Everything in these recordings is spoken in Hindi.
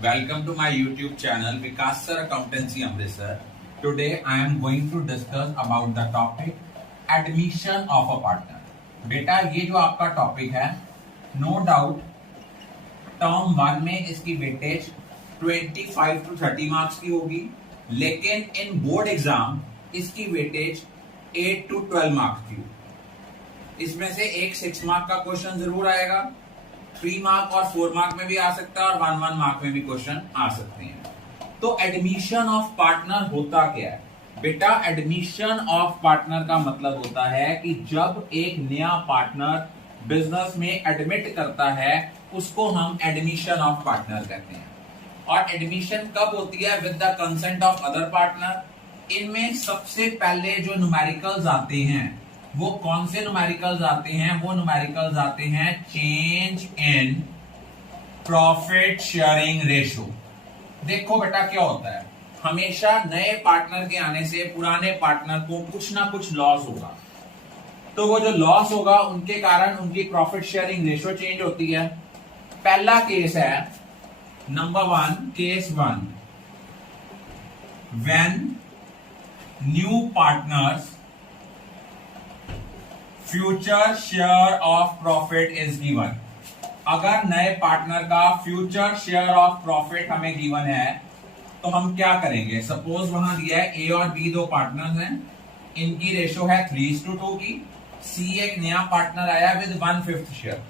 Welcome to my YouTube channel Vikas Sir Accountancy Amritsar. Today I am going to discuss about the topic admission of a partner. बेटा ये जो आपका टॉपिक है, नो डाउट टर्म 1 में इसकी वेटेज 25 to 30 मार्क्स की होगी, लेकिन इन बोर्ड एग्जाम इसकी वेटेज 8 to 12 मार्क्स की होगी। इसमें से एक 6 मार्क का क्वेश्चन जरूर आएगा, 3 मार्क और 4 मार्क में भी आ सकता है और 1 मार्क में भी क्वेश्चन आ सकते हैं। तो एडमिशन ऑफ पार्टनर होता क्या है बेटा? एडमिशन ऑफ पार्टनर का मतलब होता है कि जब एक नया पार्टनर बिजनेस में एडमिट करता है उसको हम एडमिशन ऑफ पार्टनर कहते हैं। और एडमिशन कब होती है? With the consent of other partner. इनमें सबसे पहले जो न्यूमेरिकल्स आते हैं वो कौन से न्यूमेरिकल्स आते हैं? वो न्यूमेरिकल्स आते हैं change in profit sharing ratio. देखो बेटा क्या होता है, हमेशा नए पार्टनर के आने से पुराने पार्टनर को कुछ ना कुछ लॉस होगा। तो वो जो लॉस होगा उनके कारण उनकी प्रॉफिट शेयरिंग रेशो चेंज होती है। पहला केस है number 1, case 1, when new partners future share of profit is given. अगर नए पार्टनर का फ्यूचर शेयर ऑफ प्रॉफिट हमें गिवन है तो हम क्या करेंगे? सपोज वहां दिया है ए और बी दो पार्टनर्स हैं, इनकी रेशो है 3:2 की। सी एक नया पार्टनर आया विद 1/5 शेयर।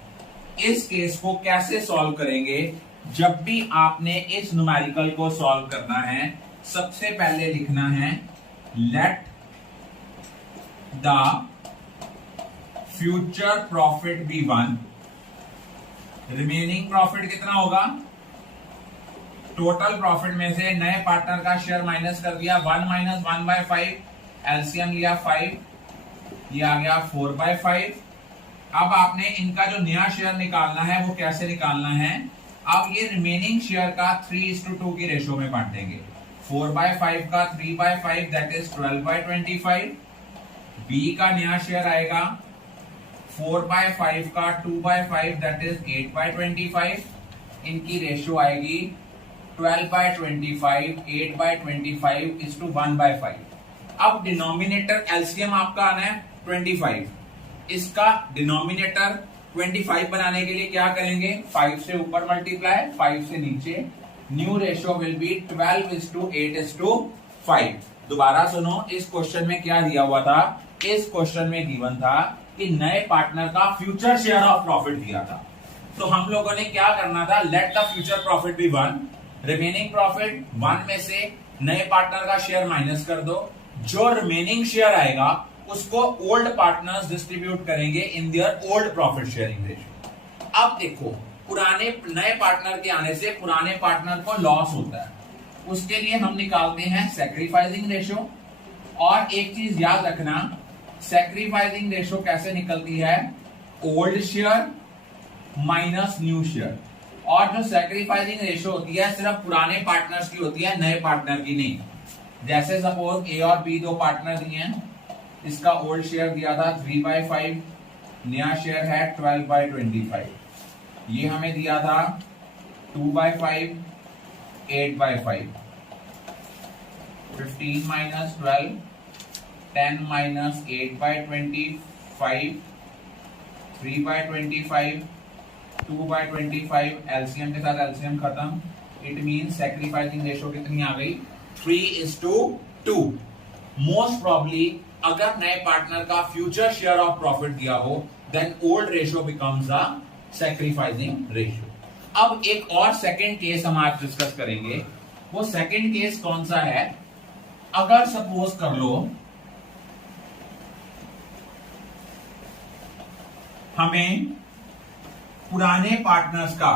इस केस को कैसे सॉल्व करेंगे? जब भी आपने इस न्यूमेरिकल को सॉल्व करना है, सबसे पहले लिखना है let the future profit be 1। Remaining profit कितना होगा? टोटल प्रॉफिट में से नए पार्टनर का शेयर माइनस कर दिया, 1 - 1/5, एलसीएम लिया 5, ये आ गया 4/5। अब आपने इनका जो नया शेयर निकालना है वो कैसे निकालना है? अब ये रिमेनिंग शेयर का 3:2 की रेशो में बांटेंगे। 4/5 का 3/5 दैट इज 12/25। बी का नया शेयर आएगा 4/5 का 2/5 दैट इज 8/25। इनकी रेशो आएगी 12/25, 8/25 इज टू 1/5। अब डिनोमिनेटर एलसीएम आपका आना है 25। इसका डिनोमिनेटर 25 बनाने के लिए क्या करेंगे? 5 से ऊपर मल्टीप्लाई, 5 से नीचे। New ratio will be 12:8:5। दोबारा सुनो, इस क्वेश्चन में क्या दिया हुआ था? इस क्वेश्चन में गिवन था कि नए पार्टनर का फ्यूचर शेयर ऑफ प्रॉफिट दिया था। तो हम लोगों ने क्या करना था? Let the future profit be 1। Remaining profit 1 में से नए पार्टनर का शेयर माइनस कर दो। जो रिमेनिंग शेयर आएगा उसको ओल्ड पार्टनर्स डिस्ट्रीब्यूट करेंगे in their old profit sharing ratio. अब देखो, पुराने नए पार्टनर के आने से पुराने पार्टनर को लॉस होता है, उसके लिए हम निकालते हैं सैक्रिफाइसिंग रेशो। और एक चीज याद रखना, सैक्रिफाइसिंग रेशो कैसे निकलती है? Old share minus new share. और जो सैक्रिफाइसिंग रेशो होती है सिर्फ पुराने पार्टनर्स की होती है, नए पार्टनर की नहीं। जैसे सपोज ए और बी दो पार्टनर दिए हैं, इसका ओल्ड शेयर दिया था 3/5, नया शेयर है 12/25। ये हमें दिया था 2/5, 8/5। 15 - 12, 10 - 8/25, 3/25, 2/25। एलसीएम के साथ एलसीएम खत्म। इट मीन सैक्रिफाइसिंग रेशो कितनी आ गई? 3:2। मोस्ट प्रॉब्ली अगर नए पार्टनर का फ्यूचर शेयर ऑफ प्रॉफिट दिया हो then old ratio becomes a sacrificing ratio. अब एक और सेकंड केस हम आज डिस्कस करेंगे। वो सेकंड केस कौन सा है? अगर सपोज कर लो हमें पुराने पार्टनर्स का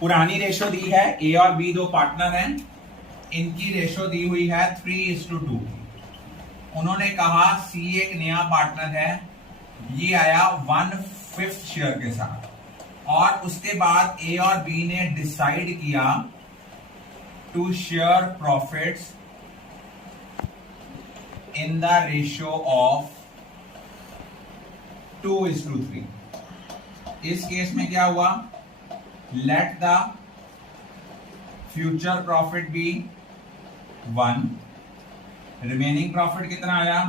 पुरानी रेशो दी है, ए और बी दो पार्टनर हैं, इनकी रेशो दी हुई है 3:2। उन्होंने कहा सी एक नया पार्टनर है, ये आया 1/5 शेयर के साथ। और उसके बाद ए और बी ने डिसाइड किया to share profits in the ratio of 2:3। इस केस में क्या हुआ? लेट द फ्यूचर प्रॉफिट भी 1, रिमेनिंग प्रॉफिट कितना आया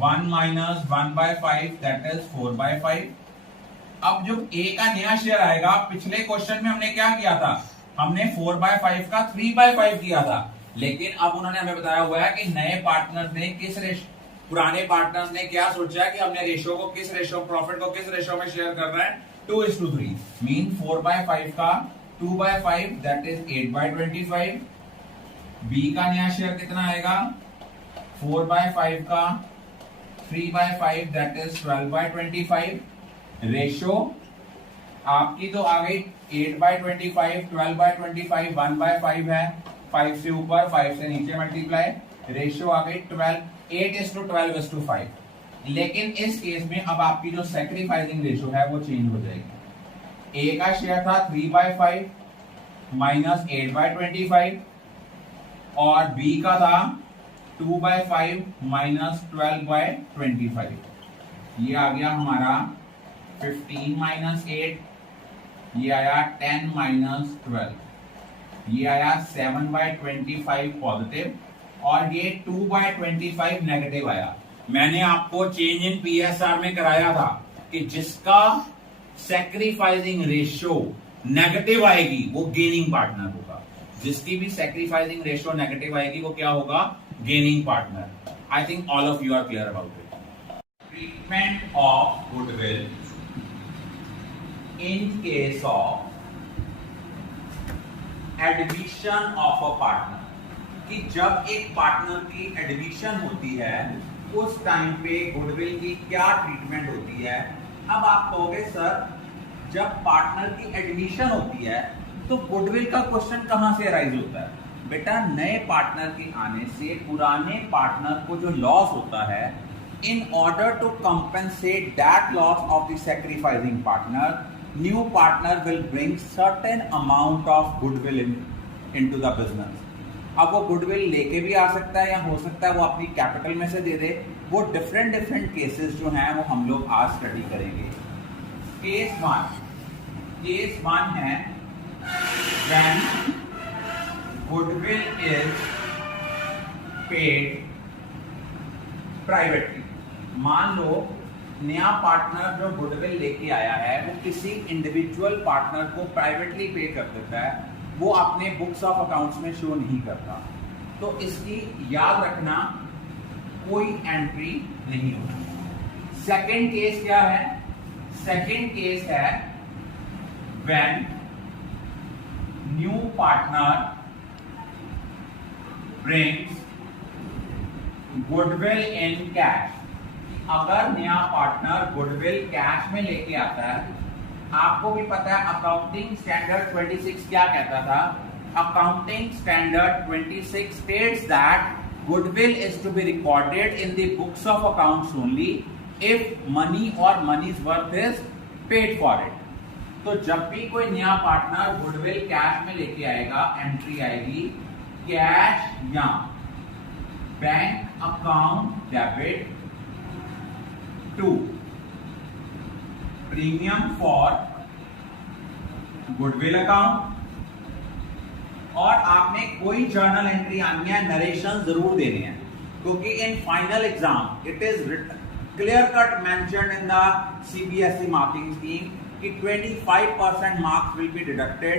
1 माइनस 1/5 दैट इज 4/5। अब जब ए का नया शेयर आएगा, पिछले क्वेश्चन में हमने क्या किया था, हमने 4/5 का 3/5 किया था, लेकिन अब उन्होंने हमें बताया हुआ है कि नए पार्टनर ने पुराने पार्टनर्स ने क्या सोचा कि हमने रेशियो को किस रेशियो, प्रॉफिट को किस रेशियो में शेयर करना है, 2:3। मीन 4/5 का 2/5 दैट इज 8/25। बी का नया शेयर कितना आएगा 4/5 का 3/5 दैट इज 12/25। रेशियो आपकी तो आ गई 8/25, 12/25, 1/5 है, 5 से ऊपर 5 से नीचे मल्टीप्लाई, रेशियो आ गई 8:12:5। लेकिन इस केस में अब आपकी जो सैक्रिफाइसिंग रेशियो है वो चेंज हो जाएगी। ए का शेयर था 3/5 माइनस 8/25 और बी का था 2/5 माइनस 12/25। ये आ गया हमारा 15 माइनस 8, ये आया 10 माइनस 12, ये आया 7/25 पॉजिटिव और ये 2/25 नेगेटिव आया। मैंने आपको चेंज इन पीएसआर में कराया था कि जिसका सैक्रिफाइसिंग रेशियो नेगेटिव आएगी वो गेनिंग पार्टनर होगा, जिसकी भी सैक्रिफाइसिंग रेशियो नेगेटिव आएगी वो क्या होगा, gaining partner. I think all of you are clear about it. Treatment of goodwill in case of admission of a partner, कि जब एक पार्टनर की एडमिशन होती है उस टाइम पे गुडविल की क्या ट्रीटमेंट होती है। अब आप कहोगे सर जब पार्टनर की एडमिशन होती है तो गुडविल का क्वेश्चन कहां से अराइज होता है। बेटा नए पार्टनर के आने से पुराने पार्टनर को जो लॉस होता है, in order to compensate that loss of the sacrificing partner, new partner will bring certain amount of goodwill into the business। अब वो गुडविल लेके भी आ सकता है या हो सकता है वो अपनी कैपिटल में से दे दे। वो डिफरेंट केसेस जो हैं वो हम लोग आज स्टडी करेंगे। केस वन है when goodwill is paid privately। मान लो नया पार्टनर जो गुडविल लेके आया है वो किसी इंडिविजुअल पार्टनर को प्राइवेटली पे कर देता है, वो अपने बुक्स ऑफ अकाउंट्स में शो नहीं करता, तो इसकी याद रखना कोई एंट्री नहीं होगी। सेकंड केस क्या है, सेकंड केस है when new partner brings goodwill in cash. अगर नया पार्टनर गुडविल कैश में लेके आता है, आपको भी पता है अकाउंटिंग स्टैंडर्ड 26 क्या कहता था। Accounting standard 26 states that goodwill is to be recorded in the books of accounts only if money और money's worth is paid for it. तो जब भी कोई नया पार्टनर गुडविल कैश में लेके आएगा, एंट्री आएगी कैश या bank account debit to premium for goodwill account, और आपने कोई जर्नल एंट्री आनी है, नरेशन जरूर देने हैं, क्योंकि in final exam it is clear cut mentioned in the CBSE marking scheme कि 25% marks will be deducted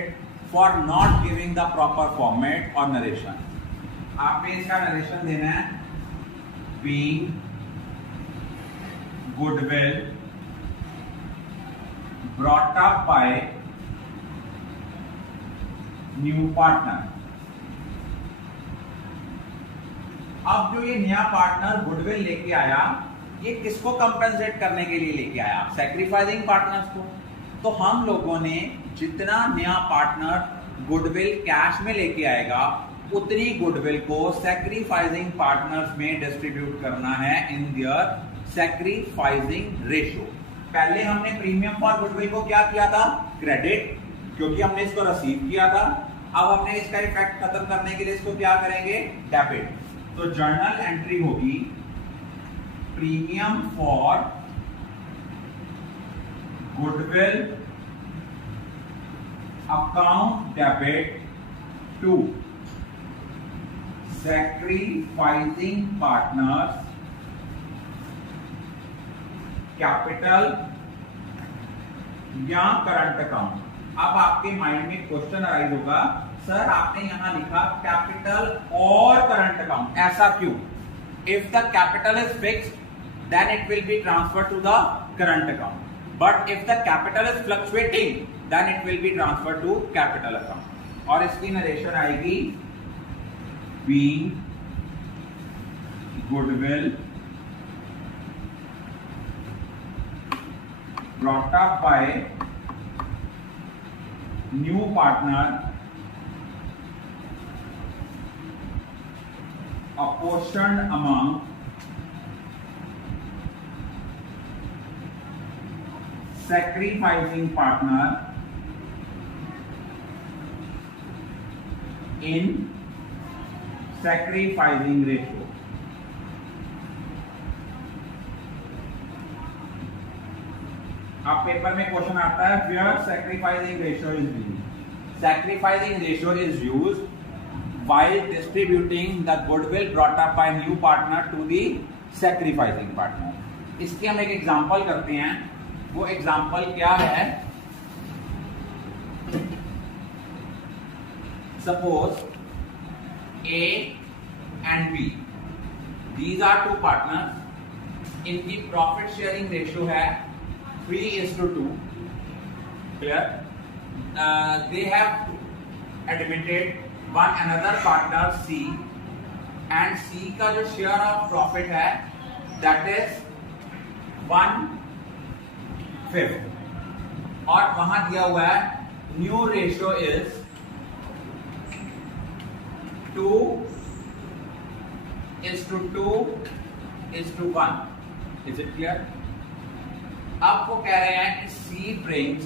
for not giving the proper format और नरेशन। आपने इसका नरेशन देना है B goodwill brought up by new partner। अब जो ये नया पार्टनर गुडविल लेके आया, ये किसको कंपेंसेट करने के लिए लेके आया, सैक्रिफाइसिंग पार्टनर्स को। तो हम लोगों ने जितना नया पार्टनर गुडविल कैश में लेके आएगा उतनी गुडविल को सैक्रिफाइसिंग पार्टनर्स में डिस्ट्रीब्यूट करना है इन देयर सैक्रिफाइसिंग रेशियो। पहले हमने प्रीमियम फॉर गुडविल को क्या किया था, क्रेडिट, क्योंकि हमने इसको रिसीव किया था। अब हमने इसका इफेक्ट खत्म करने के लिए इसको क्या करेंगे, डेबिट। तो जर्नल एंट्री होगी premium for goodwill account debit to sacrificing partners capital या करंट अकाउंट। अब आपके माइंड में क्वेश्चन अराइज होगा, सर आपने यहां लिखा कैपिटल और करंट अकाउंट, ऐसा क्यों? If the capital is fixed then it will be transferred to the current account, but if the capital is fluctuating then it will be transferred to capital account. और इसकी नरेशन आएगी being goodwill brought up by new partner apportioned among sacrificing partner in sacrificing ratio। अब पेपर में क्वेश्चन आता है where sacrificing ratio is used. Sacrificing ratio is used while distributing the goodwill brought up by new partner to the sacrificing partner. इसके हम एक एग्जांपल करते हैं। वो एग्जांपल क्या है? Suppose A and B, these are two partners, इनकी प्रॉफिट शेयरिंग रेशियो है 3:2, clear? They have admitted one another partner C, and C का जो शेयर ऑफ प्रॉफिट है that is 1/5, और वहां दिया हुआ है new ratio is 2:2:1। Is it clear? अब वो कह रहे हैं कि C brings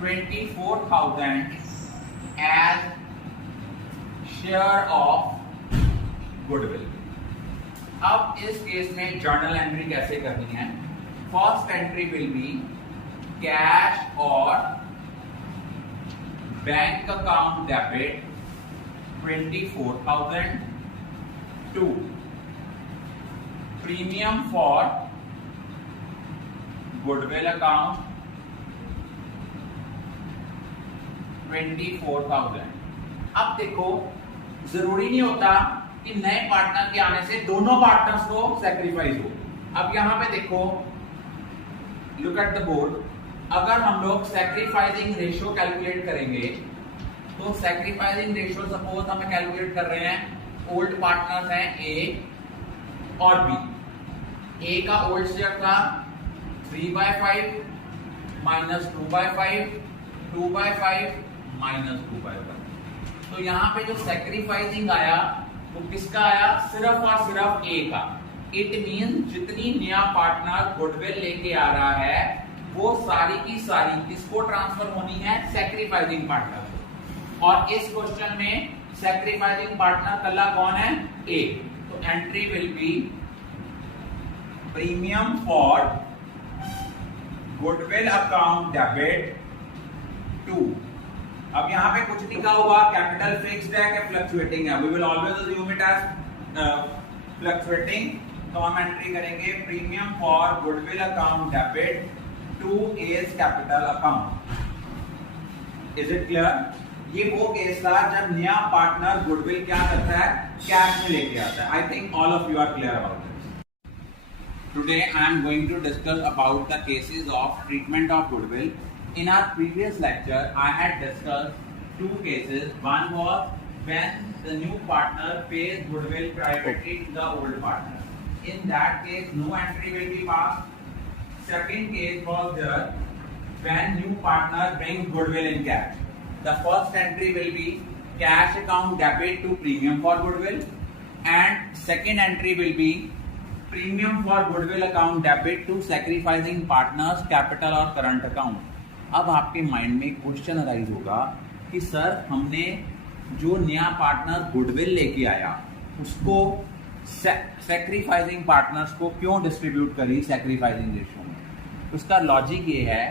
₹24,000 as share of goodwill। अब इस केस में जर्नल एंट्री कैसे करनी है? First entry will be cash और bank account debit 24,000 to premium for goodwill account 24,000। अब देखो, जरूरी नहीं होता कि नए पार्टनर के आने से दोनों पार्टनर्स को सैक्रिफाइस हो। अब यहां पे देखो, लुक एट द बोर्ड, अगर हम लोग सैक्रिफाइसिंग रेशियो कैलकुलेट करेंगे तो सैक्रिफाइसिंग रेशियो सपोज हमें कैलकुलेट कर रहे हैं, ओल्ड पार्टनर्स हैं ए और बी। ए का ओल्ड शेयर था 3/5 माइनस 2/5, 2/5 माइनस 2/5। तो यहां पे जो सैक्रिफाइसिंग आया वो किसका आया? सिर्फ और सिर्फ ए का। इट मीन जितनी नया पार्टनर गुडविल लेके आ रहा है वो सारी की सारी किसको ट्रांसफर होनी है? सैक्रिफाइसिंग पार्टनर को। और इस क्वेश्चन में सैक्रिफाइसिंग पार्टनर कल्ला कौन है? ए। तो entry will B premium for goodwill account debit 2। अब यहां पे कुछ लिखा हुआ कैपिटल फिक्स्ड है कि फ्लक्चुएटिंग है? We will always assume it as fluctuating. तो हम एंट्री करेंगे premium for goodwill account debit to A's capital account. Is it clear? ये वो केस था जब नया पार्टनर गुडविल क्या करता है? कैश में लेके आता है। I think all of you are clear about this. Today I am going to discuss about the cases of treatment of goodwill. In our previous lecture, I had discussed two cases. One was when the new partner pays goodwill privately to the old partner. In that case, no entry will be passed. Second case was there when new partner brings goodwill in cash. The first entry will be cash account debit to premium for goodwill, and second entry will be premium for goodwill account debit to sacrificing partners capital or current account। अब आपके माइंड में क्वेश्चन अराइज होगा कि सर हमने जो नया पार्टनर गुडविल लेके आया उसको सैक्रिफाइसिंग पार्टनर्स को क्यों डिस्ट्रीब्यूट करी सैक्रिफाइसिंग रेशियो में? उसका लॉजिक ये है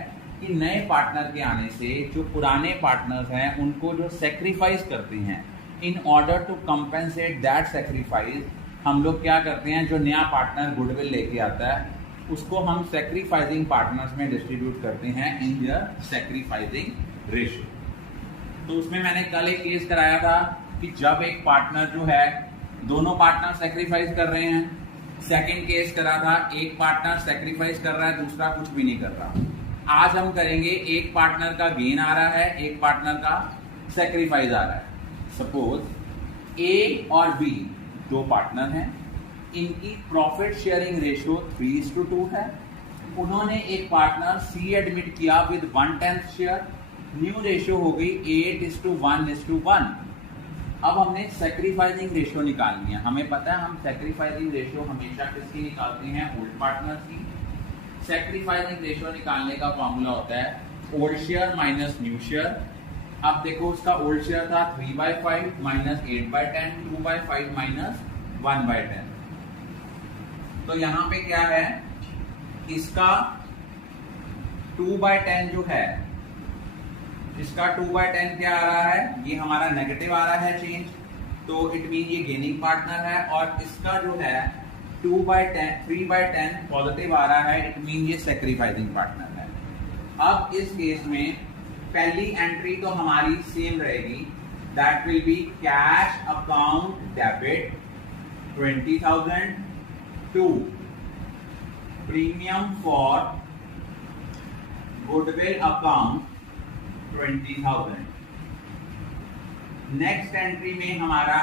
कि नए पार्टनर के आने से जो पुराने पार्टनर्स हैं उनको जो सेक्रीफाइस करते हैं, in order to compensate that sacrifice हम लोग क्या करते हैं, जो नया पार्टनर गुडविल लेके आता है उसको हम सेक्रीफाइसिंग पार्टनर्स में डिस्ट्रीब्यूट करते हैं इन द सेक्रीफाइसिंग रेशियो। तो उसमें मैंने कल एक केस कराया था कि जब एक पार्टनर जो है, दोनों पार्टनर सेक्रीफाइस कर रहे हैं। सेकंड केस करा था एक पार्टनर सेक्रीफाइस कर रहा है, दूसरा कुछ भी नहीं कर रहा। आज हम करेंगे एक पार्टनर का गेन आ रहा है, एक पार्टनर का सेक्रीफाइस आ रहा है। सपोज ए और बी दो पार्टनर हैं, इनकी प्रॉफिट शेयरिंग रेशियो 3:2 है। उन्होंने एक पार्टनर सी एडमिट किया विद 1/10 शेयर, न्यू रेशियो हो गई 8:1:1। अब हमने सेक्रीफाइसिंग रेशियो निकालनी है। हमें पता है हम सेक्रीफाइसिंग रेशियो हमेशा किसकी निकालते हैं, ओल्ड पार्टनर की। सेक्रीफाइसिंग रेशियो निकालने का फॉर्मूला होता है old share minus new share. अब देखो उसका ओल्ड शेयर था 3/5 माइनस 8/10, 2/5 माइनस 1/10। तो यहां पे क्या है, इसका 2/10 जो है, इसका 2/10 क्या आ रहा है, ये हमारा नेगेटिव आ रहा है चेंज, तो इट मीन ये गेनिंग पार्टनर है। और इसका जो है 3/10 पॉजिटिव आ रहा है, इट मीन ये सेक्रीफाइसिंग पार्टनर है। अब इस केस में पहली एंट्री तो हमारी सेम रहेगी, that will be cash account debit 20,000 to premium for goodwill account 20,000। Next entry में हमारा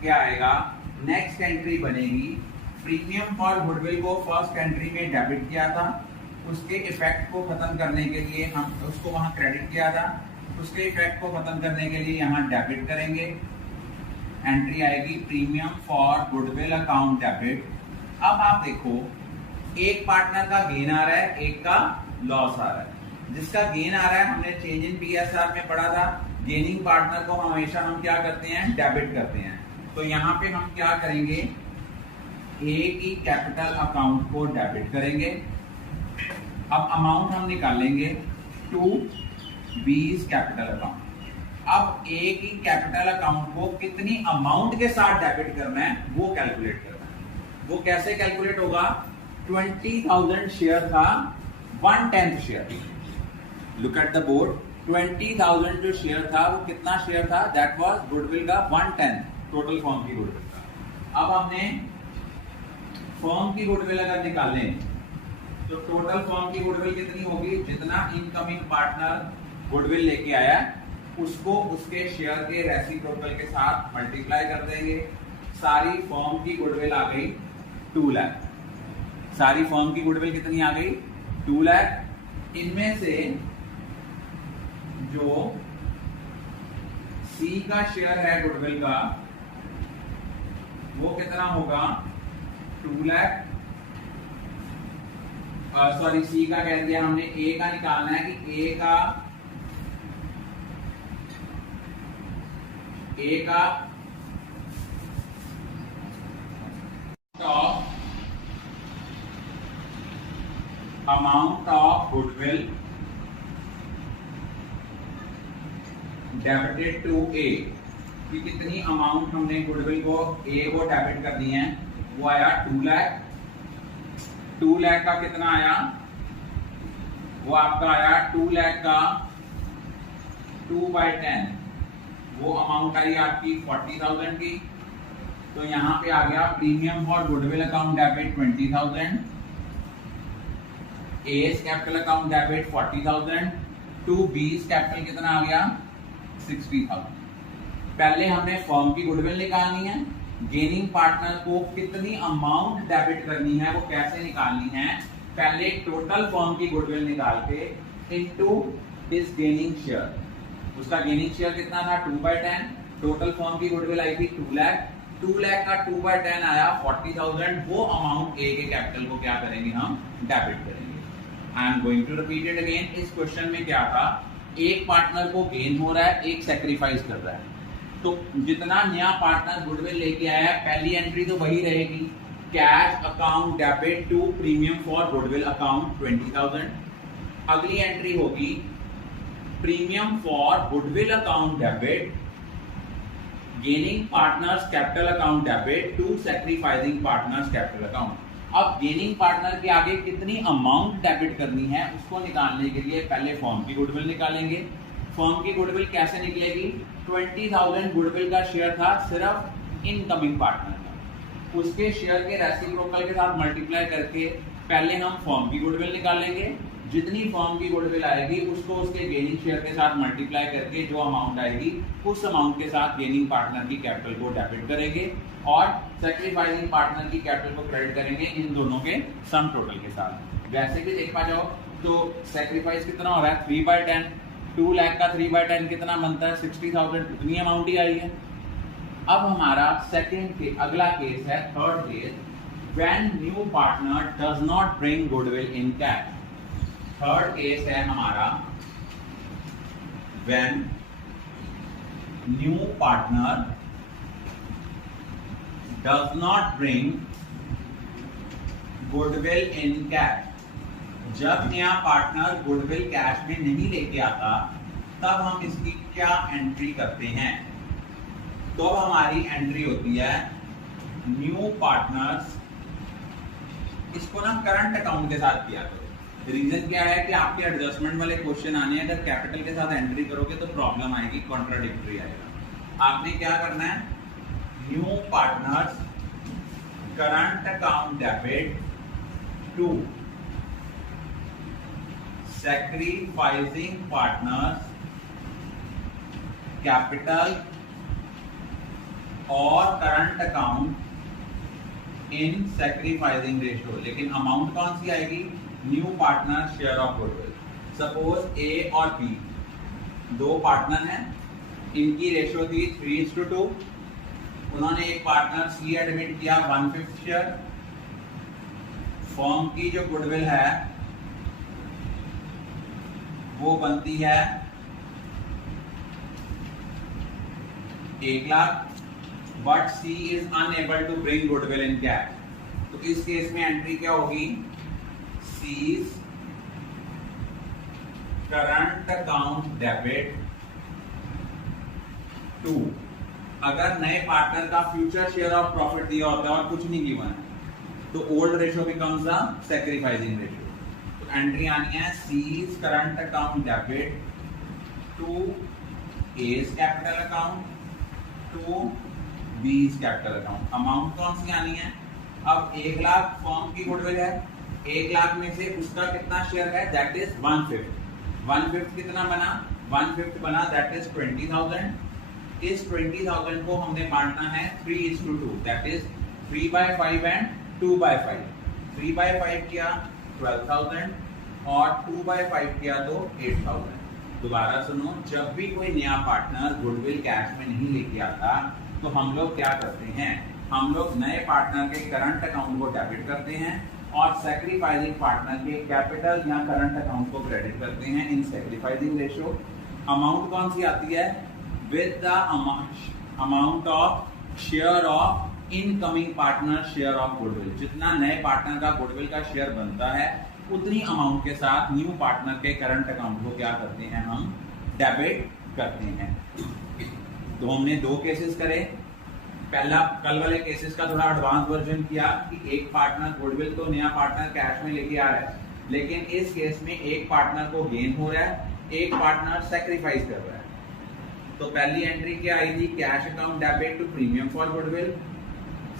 क्या आएगा, नेक्स्ट एंट्री बनेगी प्रीमियम फॉर गुडविल को फर्स्ट एंट्री में डेबिट किया था, उसके इफेक्ट को खत्म करने के लिए हम उसको वहां क्रेडिट किया था, उसके इफेक्ट को खत्म करने के लिए यहां डेबिट करेंगे। एंट्री आएगी premium for goodwill account debit. अब आप देखो एक पार्टनर का गेन आ रहा है, एक का लॉस आ रहा है। जिसका गेन आ रहा है हमने चेंज इन पीएसआर में पढ़ा था, गेनिंग पार्टनर को हमेशा हम क्या करते हैं, डेबिट करते हैं। तो यहाँ पे हम क्या करेंगे, ए की कैपिटल अकाउंट को डेबिट करेंगे। अब अमाउंट हम निकालेंगे टू बीज कैपिटल अकाउंट। अब ए की कैपिटल अकाउंट को कितनी अमाउंट के साथ डेबिट करना है वो कैलकुलेट करना है। वो कैसे कैलकुलेट होगा, 20,000 शेयर था, 1/10 share. Look at the board, 20,000 जो शेयर था वो कितना शेयर था, दैट वाज गुडविल का 1/10 टोटल फर्म की गुडविल का। अब हमने फर्म की गुडविल अगर निकालें तो टोटल फर्म की गुडविल कितनी होगी, जितना इनकमिंग पार्टनर गुडविल लेके आया उसको उसके शेयर के रेसिप्रोकल के साथ मल्टीप्लाई कर देंगे। सारी फर्म की गुडविल आ गई 2 लाख। सारी फर्म की गुडविल कितनी आ गई, 2 लाख। इनमें से जो सी का शेयर है गुडविल का वो कितना होगा, 2 लाख। सॉरी सी का कह दिया हमने, ए का निकालना है कि ए का amount of goodwill debited to A, कि कितनी अमाउंट हमने गुडविल को ए को डेबिट कर दी है, वो आया 2 लाख। 2 लाख का कितना आया, वो आपका आया 2 लाख का 2/10, वो अमाउंट आई आपकी 40,000 की। तो यहां पे आ गया premium for goodwill account debit 20,000, A's capital account debit 40,000, to B's capital कितना आ गया 60,000। पहले हमने फर्म की गुडविल निकालनी है, गेनिंग पार्टनर को कितनी अमाउंट डेबिट करनी है वो कैसे निकालनी है, पहले टोटल फर्म की गुडविल निकाल के इनटू हिज गेनिंग शेयर। उसका गेनिंग शेयर कितना था 2/10, टोटल फर्म की गुडविल आई थी 2 लाख। 2 लाख का 2/10 आया 40,000, वो अमाउंट ए के कैपिटल को क्या करेंगे हम डेबिट करेंगे। I am going to repeat it again. इस क्वेश्चन में क्या था, एक पार्टनर को गेन हो रहा है, एक सेक्रीफाइस कर रहा है, तो जितना नया पार्टनर गुडविल लेके आया है पहली एंट्री तो वही रहेगी, cash account debit to premium for goodwill account 20,000। अगली एंट्री होगी premium for goodwill account debit, gaining partners capital account debit to sacrificing partners capital account. अब गेनिंग पार्टनर के आगे कितनी अमाउंट डेबिट करनी है उसको निकालने के लिए पहले फर्म की गुडविल निकालेंगे। फर्म की गुडविल कैसे निकलेगी? 20,000 गुडविल का शेयर था सिर्फ इनकमिंग पार्टनर का, उसके शेयर के रेसिप्रोकल के साथ मल्टीप्लाई करके पहले हम फर्म की गुडविल निकालेंगे। जितनी फर्म की गुडविल आएगी उसको उसके गेनिंग शेयर के साथ मल्टीप्लाई करके जो अमाउंट आएगी उस अमाउंट के साथ गेनिंग पार्टनर की कैपिटल को डेबिट करेंगे और सैक्रिफाइसिंग पार्टनर की कैपिटल को क्रेडिट करेंगे इन दोनों के सम टोटल के साथ। वैसे भी देख पा जाओ तो सैक्रिफाइस कितना हो रहा है 3/10, 2 लाख का 3/10 कितना बनता है 60,000, उतनी अमाउंट ही आई है। अब हमारा सेकंड के अगला केस है third case, when new partner does not bring goodwill in cash. Third case है हमारा when new partner does not bring goodwill in cash. जब नया पार्टनर गुडविल कैश में नहीं लेके आता तब हम इसकी क्या एंट्री करते हैं? तो अब हमारी एंट्री होती है न्यू पार्टनर्स, इसको ना करंट अकाउंट के साथ किया करो। रीजन क्या है कि आपके एडजस्टमेंट वाले क्वेश्चन आने हैं, अगर कैपिटल के साथ एंट्री करोगे तो प्रॉब्लम आएगी, कॉन्ट्राडिक्टरी आएगा। आपने क्या करना है, new partners current account debit to sacrificing partners capital और current account in sacrificing ratio. लेकिन अमाउंट कौन सी आएगी? New partner share of goodwill. Suppose A और बी दो पार्टनर हैं, इनकी रेशियो थी 3:2। उन्होंने एक पार्टनर सी एडमिट किया 1/5 शेयर। फर्म की जो गुडविल है वो बनती है 1 lakh, but she is unable to bring goodwill in cash. तो इस केस में एंट्री क्या होगी? C's current account debit to, अगर नए पार्टनर का फ्यूचर शेयर ऑफ प्रॉफिट दिया होता है और कुछ नहीं गिवन है तो old ratio becomes the sacrificing ratio. तो एंट्री आनी है C's current account debit to A's capital account to B's capital account. Amount कौन सी आनी है? अब 1 लाख फर्म की गुडविल है, 1 लाख में से उसका कितना शेयर है? That is 1/5। 1/5 कितना बना? 1/5 बना दैट इज 20,000। इस 20,000 को हमने बांटना है 3:2, दैट इज 3/5 एंड 2/5। 3/5 किया 12,000 और 2/5 किया तो 8,000। दोबारा सुनो, जब भी कोई नया पार्टनर गुडविल कैश में नहीं लेके आता तो हम लोग क्या करते हैं? हम लोग नए पार्टनर के करंट अकाउंट को डेबिट करते हैं और सैक्रिफाइसिंग पार्टनर के कैपिटल या करंट अकाउंट को क्रेडिट करते हैं इन सैक्रिफाइसिंग रेशियो। अमाउंट कौन सी आती है? With the amount of share of incoming partner share of goodwill. जितना नए पार्टनर का गुडविल का शेयर बनता है उतनी अमाउंट के साथ न्यू पार्टनर के करंट अकाउंट को क्या करते हैं? हम डेबिट करते हैं। तो हमने दो केसेस करे। पहला कल वाले केसेस का थोड़ा एडवांस वर्जन किया कि एक पार्टनर गुडविल तो नया पार्टनर कैश में लेके आ रहा है, लेकिन इस केस में एक पार्टनर को गेन हो रहा है, एक पार्टनर सैक्रिफाइस कर रहा है। तो पहली एंट्री क्या आई थी? Cash account debit to premium for goodwill.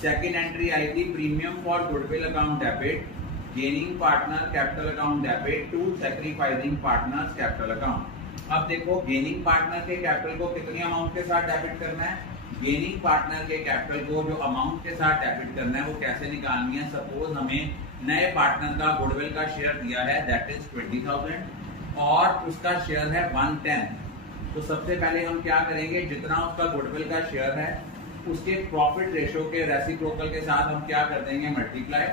Second entry आई थी premium for goodwill account debit, gaining partner capital account debit to sacrificing partners capital account. अब देखो गेनिंग पार्टनर के कैपिटल को कितनी अमाउंट के साथ डेबिट करना है? गेनिंग पार्टनर के कैपिटल को जो अमाउंट के साथ डेबिट करना है वो कैसे निकालनी है? सपोज हमें नए पार्टनर का गुडविल का शेयर दिया है दैट इज 20,000 और उसका शेयर है 1/10। तो सबसे पहले हम क्या करेंगे? जितना उसका गुडविल का शेयर है उसके प्रॉफिट रेशियो के रेसिप्रोकल के साथ हम क्या कर देंगे? मल्टीप्लाई।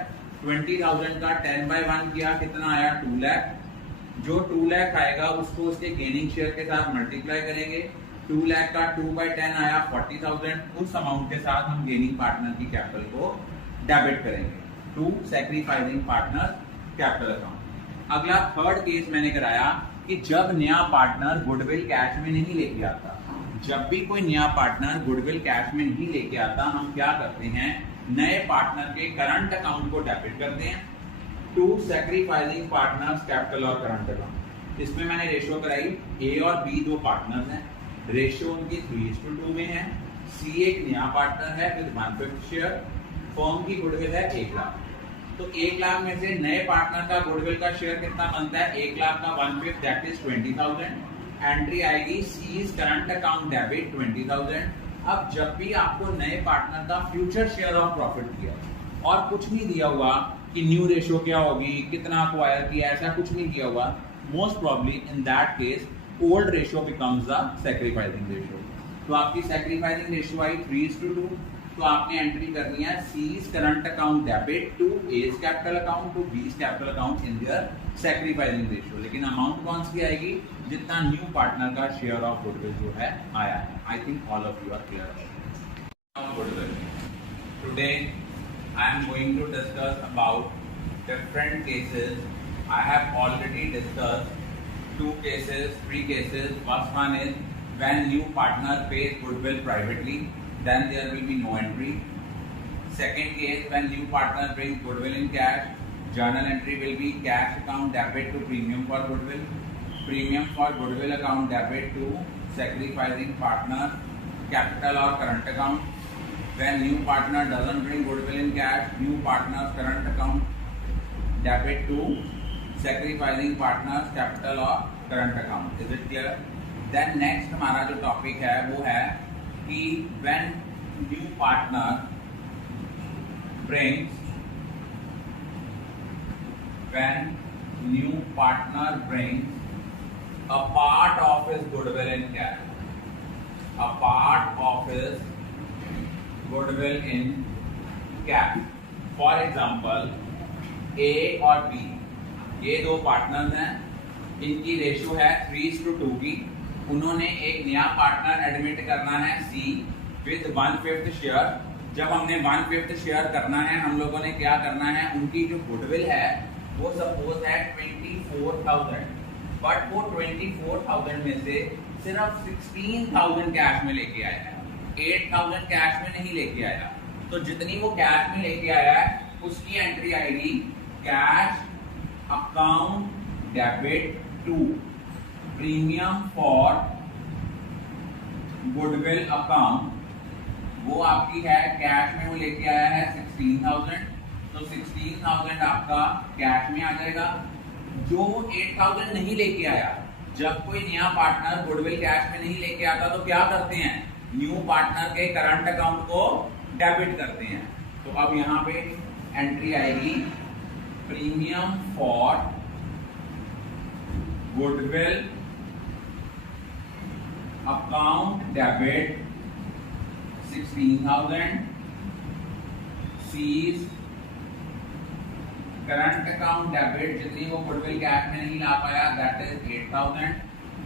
20,000 का 10/1 किया, कितना आया? 2 लाख। जो 2 लाख आएगा उसको उसके गेनिंग शेयर के साथ मल्टीप्लाई करेंगे। 2 लाख का 2/10 आया 40,000। उस अमाउंट के साथ हम गेनिंग पार्टनर की कैपिटल को डेबिट करेंगे to sacrificing partner capital account. अगला थर्ड केस मैंने कराया कि जब नया पार्टनर गुडविल कैश में नहीं लेके आता, जब भी कोई नया पार्टनर गुडविल कैश में नहीं लेके आता, हम क्या करते हैं, नए पार्टनर के करंट अकाउंट को डेबिट करते हैं टू सैक्रिफाइसिंग पार्टनर्स कैपिटल और करंट अकाउंट। इसमें मैंने रेशियो कराई, ए और बी दो पार्टनर्स हैं, रेशियो उनकी 3:2 में है। सी एक नया पार्टनर है विद 1/5 शेयर, फर्म की गुडविल है 1 लाख। तो 1 लाख में से नए पार्टनर का गुडविल का शेयर कितना बनता है, 1 लाख का 1/5 दैट इज 20,000। एंट्री आएगी सीज करंट अकाउंट डेबिट 20,000। अब जब भी आपको नए पार्टनर का फ्यूचर शेयर ऑफ प्रॉफिट दिया और कुछ नहीं दिया हुआ कि न्यू रेशियो क्या होगी, कितना अक्वायर किया, ऐसा कुछ नहीं दिया हुआ, most probably in that case old ratio becomes the sacrificing ratio. तो आपकी सैक्रिफाइसिंग रेशियो आई 3:2। तो आपने एंट्री करनी है C's current account debit to A's capital account to B's capital account in their sacrificing ratio. लेकिन अमाउंट कौन सी आएगी, जितना न्यू पार्टनर का शेयर ऑफ गुडविल जो है आया है। I think all of you are clear about goodwill. Today I am going to discuss about different cases. I have already discussed 2 cases, 3 cases. First one is when new partner pays goodwill privately, then there will be no entry. Second case, when new partner brings goodwill in cash, journal entry will be cash account debit to premium for goodwill, premium for goodwill account debit to sacrificing partner capital or current account. When new partner doesn't bring goodwill in cash, new partner's current account debit to sacrificing partner's capital or current account. Is it clear? Then next हमारा जो टॉपिक है वो है कि when new partner brings a part of his goodwill in cash, a part of his goodwill in cash. For example, A और B ये दो पार्टनर्स हैं, इनकी रेशियो है 3:2 की। उन्होंने एक नया पार्टनर एडमिट करना है C विद 1/5 शेयर। जब हमने 1/5 शेयर करना है, हम लोगों ने क्या करना है, उनकी जो गुडविल है वो सपोज है 24,000, बट वो 24,000 में से सिर्फ 16,000 कैश में लेके आया है, 8,000 कैश में नहीं लेके आया। तो जितनी वो कैश में लेके आया है उसकी एंट्री आएगी cash account debit to premium for goodwill account. वो आपकी है कैश में वो लेके आया है 16,000, तो 16,000 आपका कैश में आ जाएगा। जो 8,000 नहीं लेके आया, जब कोई नया पार्टनर गुडविल कैश में नहीं लेके आता तो क्या करते हैं, न्यू पार्टनर के करंट अकाउंट को डेबिट करते हैं। तो अब यहां पे एंट्री आएगी premium for goodwill account debit 16,000, C's current account debit जितनी वो गुडविल कैश में नहीं ला पाया दैट इज 8,000,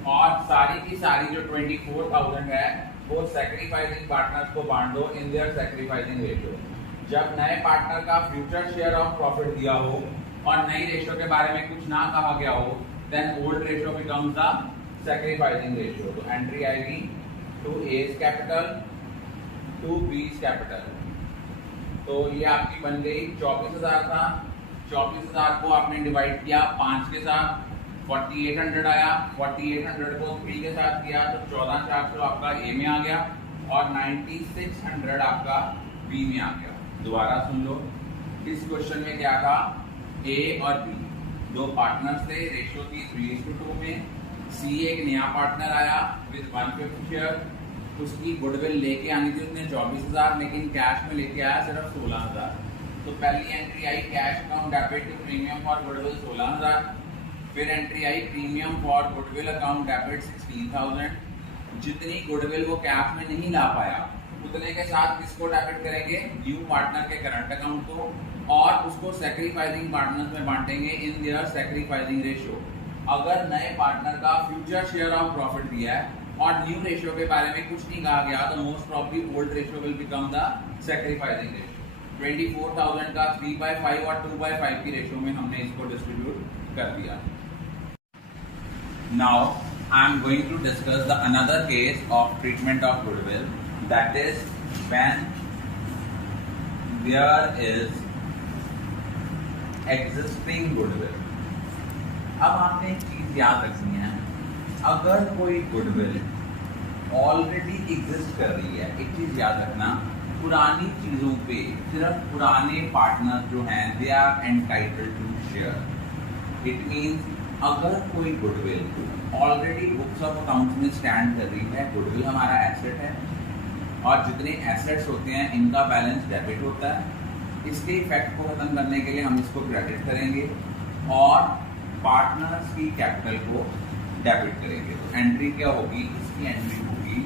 और सारी की सारी जो 24,000 है वो सैक्रिफाइसिंग पार्टनर्स को बांट दो इन देयर सैक्रिफाइसिंग रेशियो। जब नए पार्टनर का फ्यूचर शेयर ऑफ प्रॉफिट दिया हो और नई रेशियो के बारे में कुछ ना कहा गया हो, then old ratio becomes the sacrificing ratio. तो एंट्री आएगी to A's capital to B's capital. तो ये आपकी बन गई 24,000 था, 24,000 को आपने डिवाइड किया 5 के साथ, 4800 आया, 4800 को 3 के साथ किया तो 14,400 आपका ए में आ गया और 9600 आपका बी में आ गया। दोबारा सुन लो, इस क्वेश्चन में क्या था, ए और बी दो पार्टनर्स थे, रेशियो थी 3:2 में। सी एक नया पार्टनर आया विद 1/5 शेयर, उसकी गुडविल लेके आनी थी उसने 24,000, लेकिन कैश में लेके आया सिर्फ 16,000। तो पहली एंट्री आई cash account debit to premium for goodwill 16,000, फिर एंट्री आई premium for goodwill account debit 16,000। जितनी गुडविल वो कैश में नहीं ला पाया उतने के साथ किसको डेबिट करेंगे, न्यू पार्टनर के करंट अकाउंट को, और उसको सैक्रिफाइसिंग पार्टनर्स में बांटेंगे इन देयर सैक्रिफाइसिंग रेशियो। अगर नए पार्टनर का फ्यूचर शेयर ऑफ प्रॉफिट दिया है और न्यू रेशियो के बारे में कुछ नहीं कहा गया तो most probably old ratio will become the sacrificing ratio. 24,000 का 3/5 और 2/5 की रेशियो में हमने इसको डिस्ट्रीब्यूट कर दिया। Now I am going to discuss the another case of treatment of goodwill, that is when there is existing goodwill. अब आपने एक चीज याद रखनी है, अगर कोई गुडविल ऑलरेडी एग्जिस्ट कर रही है, एक चीज याद रखना, पुरानी चीजों पे सिर्फ पुराने पार्टनर जो हैं they are entitled to share. It means अगर कोई goodwill already books of accounts में स्टैंड कर रही है, गुडविल हमारा एसेट है और जितने एसेट्स होते हैं इनका बैलेंस डेबिट होता है, इसके इफेक्ट को खत्म करने के लिए हम इसको क्रेडिट करेंगे और पार्टनर्स की कैपिटल को डेबिट करेंगे। तो एंट्री क्या होगी, इसकी एंट्री होगी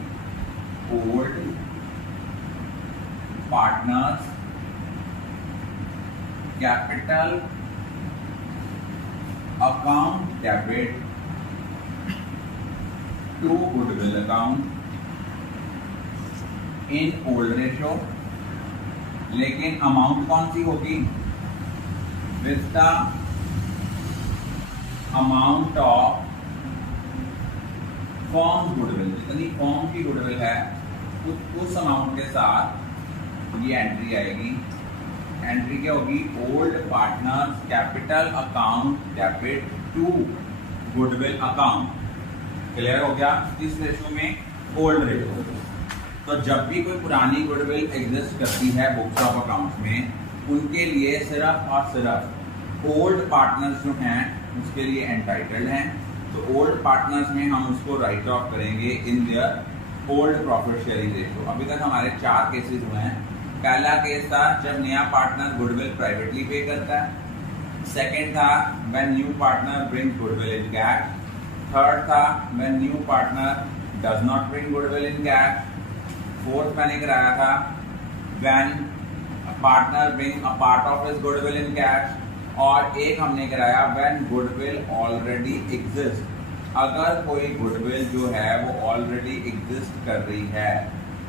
old partners capital account debit to goodwill account in old ratio. लेकिन अमाउंट कौन सी होगी, with the amount of firm goodwill, जितनी फॉर्म की गुडविल है उस अमाउंट के साथ ये एंट्री आएगी। एंट्री क्या होगी, old partners capital account debit to goodwill account. Clear हो गया, इस रेशो में ओल्ड रेशो। तो जब भी कोई पुरानी गुडविल एग्जिस्ट करती है बुक्स ऑफ अकाउंट्स में, उनके लिए सिर्फ और सिर्फ ओल्ड पार्टनर्स जो हैं उसके लिए एंटाइटल्ड हैं। तो ओल्ड पार्टनर्स में हम उसको राइट ऑफ करेंगे in their old profit sharing ratio. अभी तक हमारे 4 केसेस हुए हैं। पहला केस था जब नया पार्टनर गुडविल प्राइवेटली पे करता है। सेकेंड था when new partner bring goodwill in cash. Third था when new partner does not bring goodwill in cash. Fourth मैंने कराया था when partner bring a part of his goodwill in cash. और एक हमने कराया व्हेन गुडविल ऑलरेडी एग्जिस्ट। अगर कोई गुडविल जो है वो ऑलरेडी एग्जिस्ट कर रही है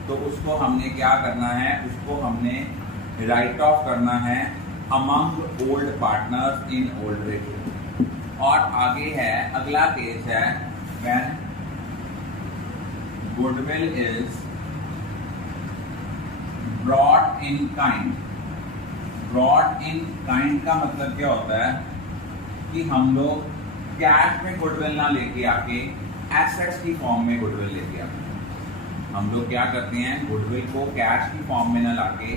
तो उसको हमने क्या करना है, उसको हमने राइट ऑफ करना है among old partners in old ratio. और आगे है अगला केस है when goodwill is brought in kind. Brought in kind का मतलब क्या होता है कि हम लोग कैश में गुडविल ना लेके आके एसेट्स की फॉर्म में गुडविल लेके आते हैं। हम लोग क्या करते हैं, गुडविल को कैश की फॉर्म में ना लाके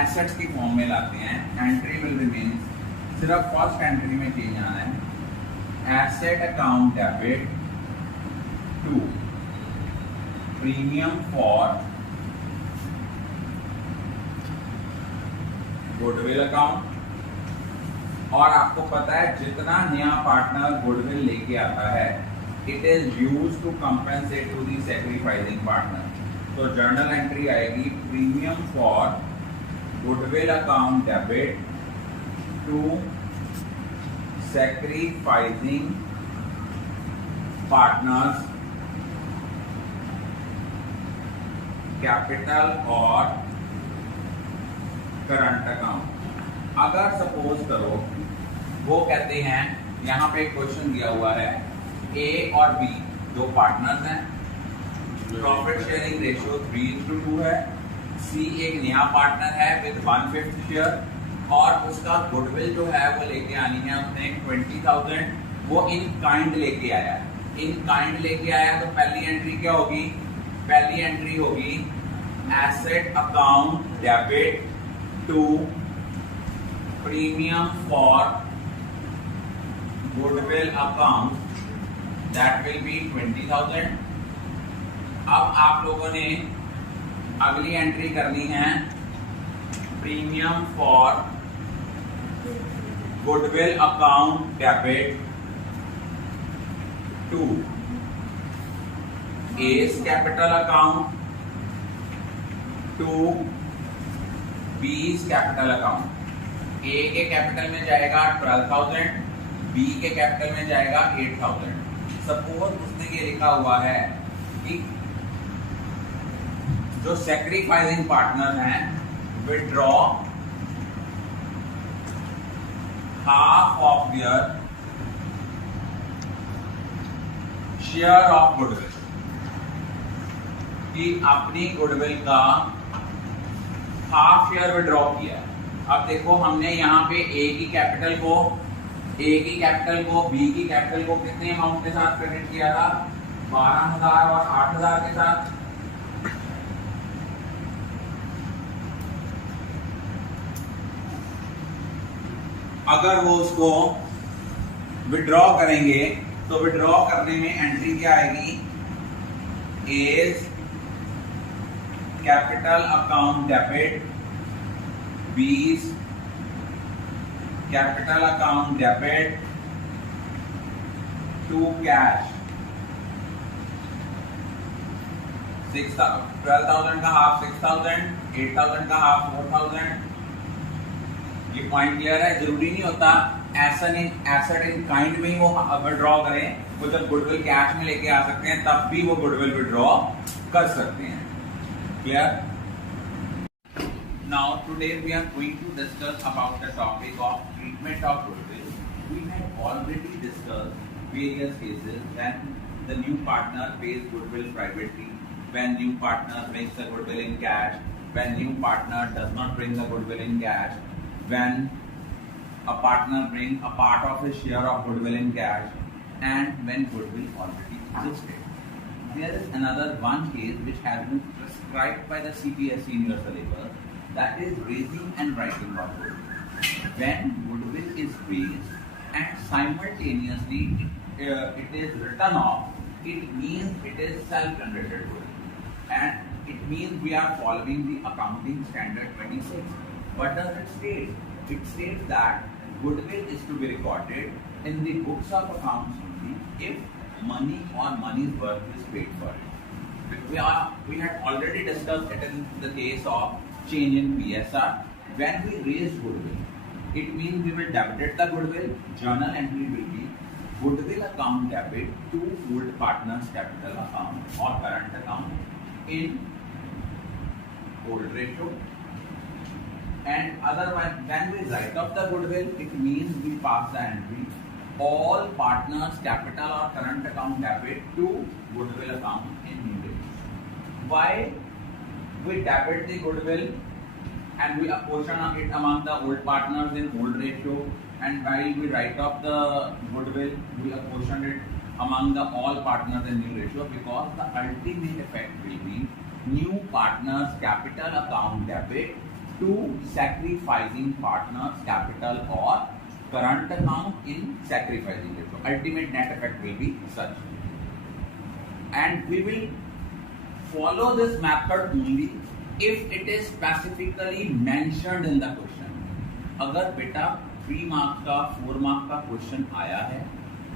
एसेट्स की फॉर्म में लाते हैं। एंट्री विल रिमेन, सिर्फ फर्स्ट एंट्री में चेंज आना है, asset account debit to premium for goodwill account. और आपको पता है जितना नया पार्टनर गुडविल लेके आता है it is used to compensate to the sacrificing partner. तो जर्नल एंट्री आएगी premium for goodwill account debit to sacrificing partners capital और करंट अकाउंट। अगर सपोज करो वो कहते हैं, यहाँ पे एक क्वेश्चन दिया हुआ है, ए और बी दो पार्टनर्स हैं, प्रॉफिट शेयरिंग रेशियो 3:2 है, सी एक नया पार्टनर है विद 1/5 शेयर और उसका गुडविल जो है वो लेके आनी है उसने 20,000, वो इन काइंड लेके आया है। इन काइंड लेके आया तो पहली एंट्री क्या होगी, पहली एंट्री होगी asset account debit to premium for goodwill account, that will be 20,000। अब आप लोगों ने अगली एंट्री करनी है premium for goodwill account debit to A's capital account to B's capital account. A के कैपिटल में जाएगा 12,000, बी के कैपिटल में जाएगा 8,000। सपोज उसने ये लिखा हुआ है कि जो सैक्रिफाइसिंग पार्टनर हैं withdraw half of their share of goodwill, कि अपनी गुडविल का हाफ शेयर विड्रॉ किया है। अब देखो हमने यहाँ पे ए की कैपिटल को बी की कैपिटल को कितने अमाउंट के साथ क्रेडिट किया था, 12,000 और 8,000 के साथ। अगर वो उसको विड्रॉ करेंगे तो विड्रॉ करने में एंट्री क्या आएगी, A's capital account debit, B's capital account debit to cash, 12,000 का हाफ 6,000, 8,000 का हाफ 4,000। ये पॉइंट क्लियर है। जरूरी नहीं होता एसेट इन काइंड में ही वो विड्रॉ करें, वो जब गुडविल कैश में लेके आ सकते हैं तब भी वो गुडविल विड्रॉ कर सकते हैं। Clear? Now today we are going to discuss about the topic of treatment of goodwill. We have already discussed various cases when the new partner pays goodwill privately, when new partner brings the goodwill in cash, when new partner does not bring the goodwill in cash, when a partner brings a part of his share of goodwill in cash, and when goodwill already existed. There is another one case which has been prescribed by the CPSE in your syllabus, that is raising and writing of goodwill. When goodwill is raised and simultaneously it is written off, it means it is self-generated goodwill, and it means we are following the accounting standard 26. What does it state? It states that goodwill is to be recorded in the books of accounts only if money or money's worth is paid for it. We had already discussed it in the case of change in PSR. When we raise goodwill, it means we will debit the goodwill. Journal entry will be goodwill account debit to old partners capital account or current account in old ratio. And otherwise, when we write off the goodwill, it means we pass the entry all partners capital or current account debit to goodwill account in new ratio. Why? We debit the goodwill and we apportion it among the old partners in old ratio, and while we write off the goodwill, we apportion it among the all partners in new ratio, because the ultimate effect will be new partners capital account debit to sacrificing partners capital or current account in sacrificing ratio. Ultimate net effect will be such, and we will follow this method only if it is specifically mentioned in the question. अगर बेटा 3 मार्क्स का 4 मार्क्स का क्वेश्चन आया है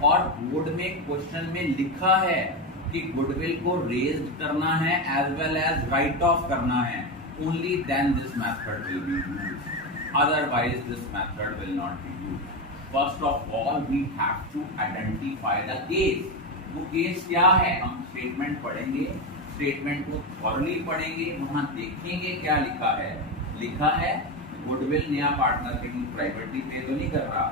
और बोर्ड में क्वेश्चन में लिखा है कि गुडविल को रेज करना है as well as write off करना है, only then this method will be used. Otherwise this method will not be used. First of all we have to identify the case. वो केस क्या है? हम स्टेटमेंट पढ़ेंगे, स्टेटमेंट को थॉरली पढ़ेंगे, वहां देखेंगे क्या लिखा है। लिखा है गुडविल नया पार्टनर कहीं प्राइवेटली पे तो नहीं कर रहा।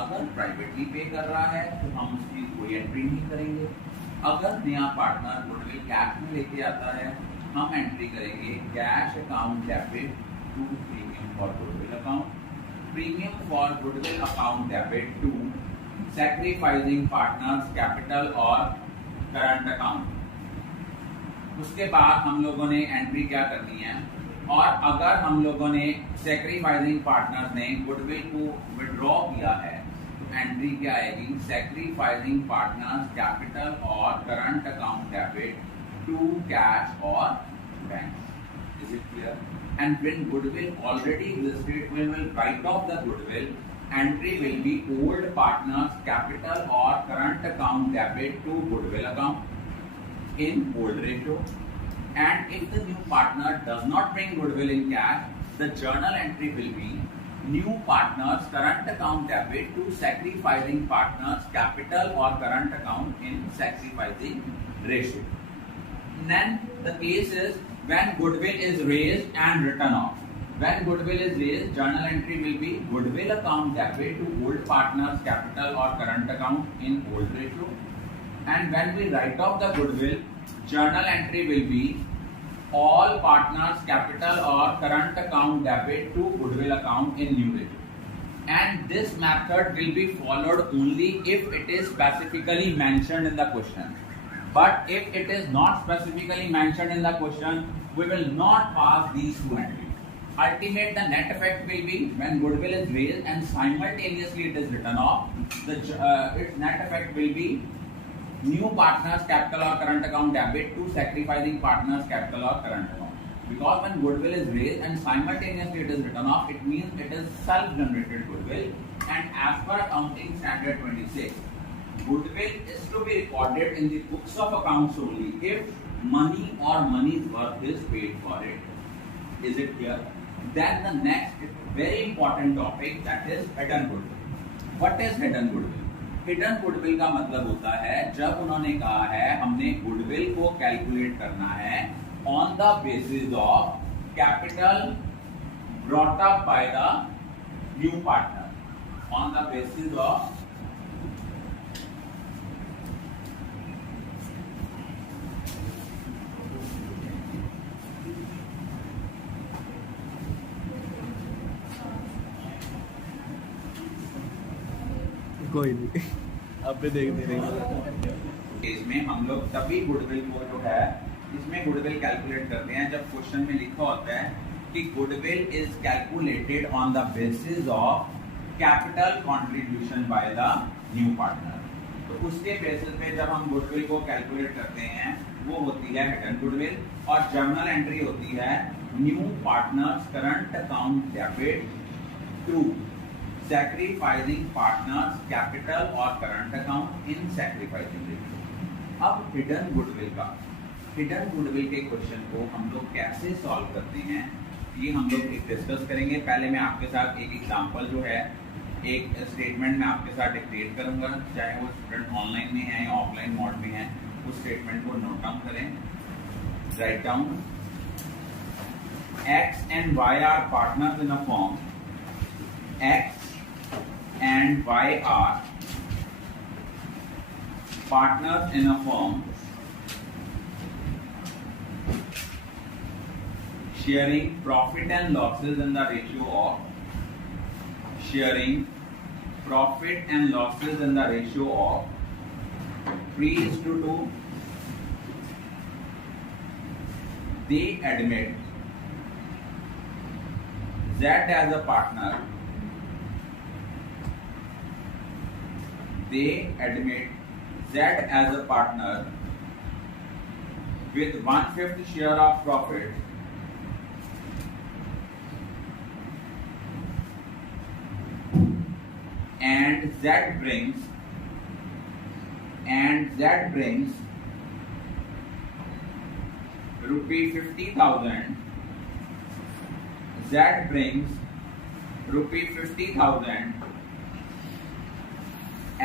अगर प्राइवेटली पे कर रहा है तो हम उसकी कोई एंट्री नहीं करेंगे। अगर नया पार्टनर गुडविल कैश में लेके आता है, हम एंट्री करेंगे cash account debit to premium for goodwill account, premium for goodwill account debit to sacrificing partners capital और करंट अकाउंट। उसके बाद हम लोगों ने एंट्री क्या करनी है, और अगर हम लोगों ने सैक्रिफाइसिंग पार्टनर्स ने गुडविल को विड्रॉ किया है तो एंट्री क्या आएगी, सैक्रिफाइसिंग पार्टनर्स कैपिटल और current account debit to cash और bank. Is it clear? And when goodwill already existed, we will write off the goodwill. Entry will be old partners capital or current account debit to goodwill account in old ratio. And if the new partner does not bring goodwill in cash, the journal entry will be new partners current account debit to sacrificing partners capital or current account in sacrificing ratio. Then the case is when goodwill is raised and written off. When goodwill is raised, journal entry will be goodwill account debit to old partners capital or current account in old ratio. And when we write off the goodwill, journal entry will be all partners capital or current account debit to goodwill account in new ledger. And this method will be followed only if it is specifically mentioned in the question. But if it is not specifically mentioned in the question, we will not pass these two entries. Ultimate, the net effect will be when goodwill is raised and simultaneously it is written off. Its net effect will be new partners capital or current account debit to sacrificing partners capital or current account. Because when goodwill is raised and simultaneously it is written off, it means it is self-generated goodwill. And as per accounting standard 26, goodwill is to be recorded in the books of accounts only if money or money's worth is paid for it. Is it clear? Then the next very important topic, that is hidden goodwill. What is hidden goodwill? Hidden goodwill का मतलब होता है जब उन्होंने कहा है हमने गुडविल को कैलकुलेट करना है on the basis of capital brought up by the new partner, on the basis of कोई नहीं, अब भी देख नहीं रही। इसमें हम लोग तभी गुडविल को जो है इसमें गुडविल कैलकुलेट करते हैं जब क्वेश्चन में लिखा होता है कि goodwill is calculated on the basis of capital contribution by the new partner. तो उसके बेसिस पे जब हम गुडविल को कैलकुलेट करते हैं वो होती है हिडन गुडविल, और जर्नल एंट्री होती है new partners current account debit to sacrificing partners capital or current account in sacrificing ratio। अब हिडन गुडविल के क्वेश्चन को हम लोग कैसे सॉल्व करते हैं ये हम लोग डिस्कस करेंगे। पहले मैं आपके साथ एक एग्जांपल जो है एक स्टेटमेंट में आपके साथ डिक्टेट करूंगा, चाहे वो स्टूडेंट ऑनलाइन में है या ऑफलाइन मोड में है, उस स्टेटमेंट को नोट डाउन करें। Write down X and Y are partners in a firm। X and Y are partners in a firm sharing profit and losses in the ratio of 3:2. They admit Z as a partner. They admit Z as a partner with 1/5 share of profit and Z brings rupee 50,000. Z brings rupee 50,000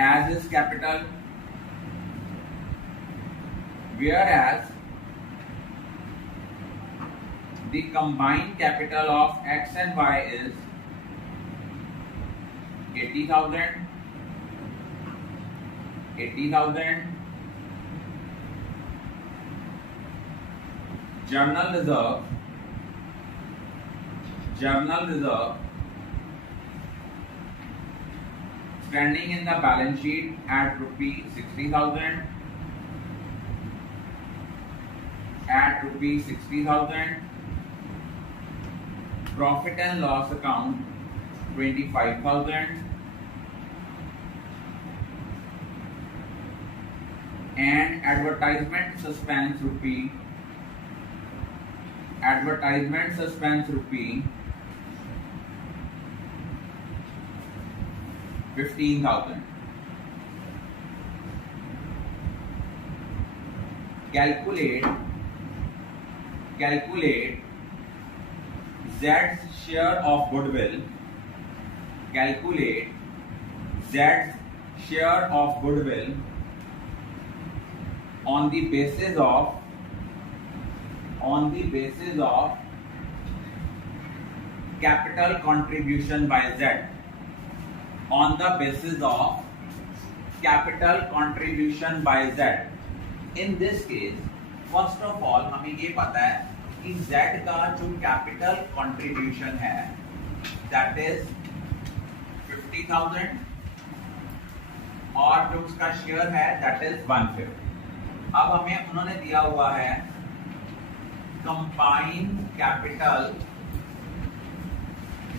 as his capital, whereas the combined capital of X and Y is 80,000. Journal reserve standing in the balance sheet at rupee 60,000. Profit and loss account 25,000. And advertisement suspense rupee 15,000. Calculate Z's share of goodwill. Calculate Z's share of goodwill on the basis of capital contribution by Z. On the basis of capital contribution by Z। In this case first of all हमें ये पता है कि Z का जो कैपिटल कंट्रीब्यूशन है दैट इज 50,000 और जो उसका शेयर है दैट इज 1/5। अब हमें उन्होंने दिया हुआ है कंबाइंड कैपिटल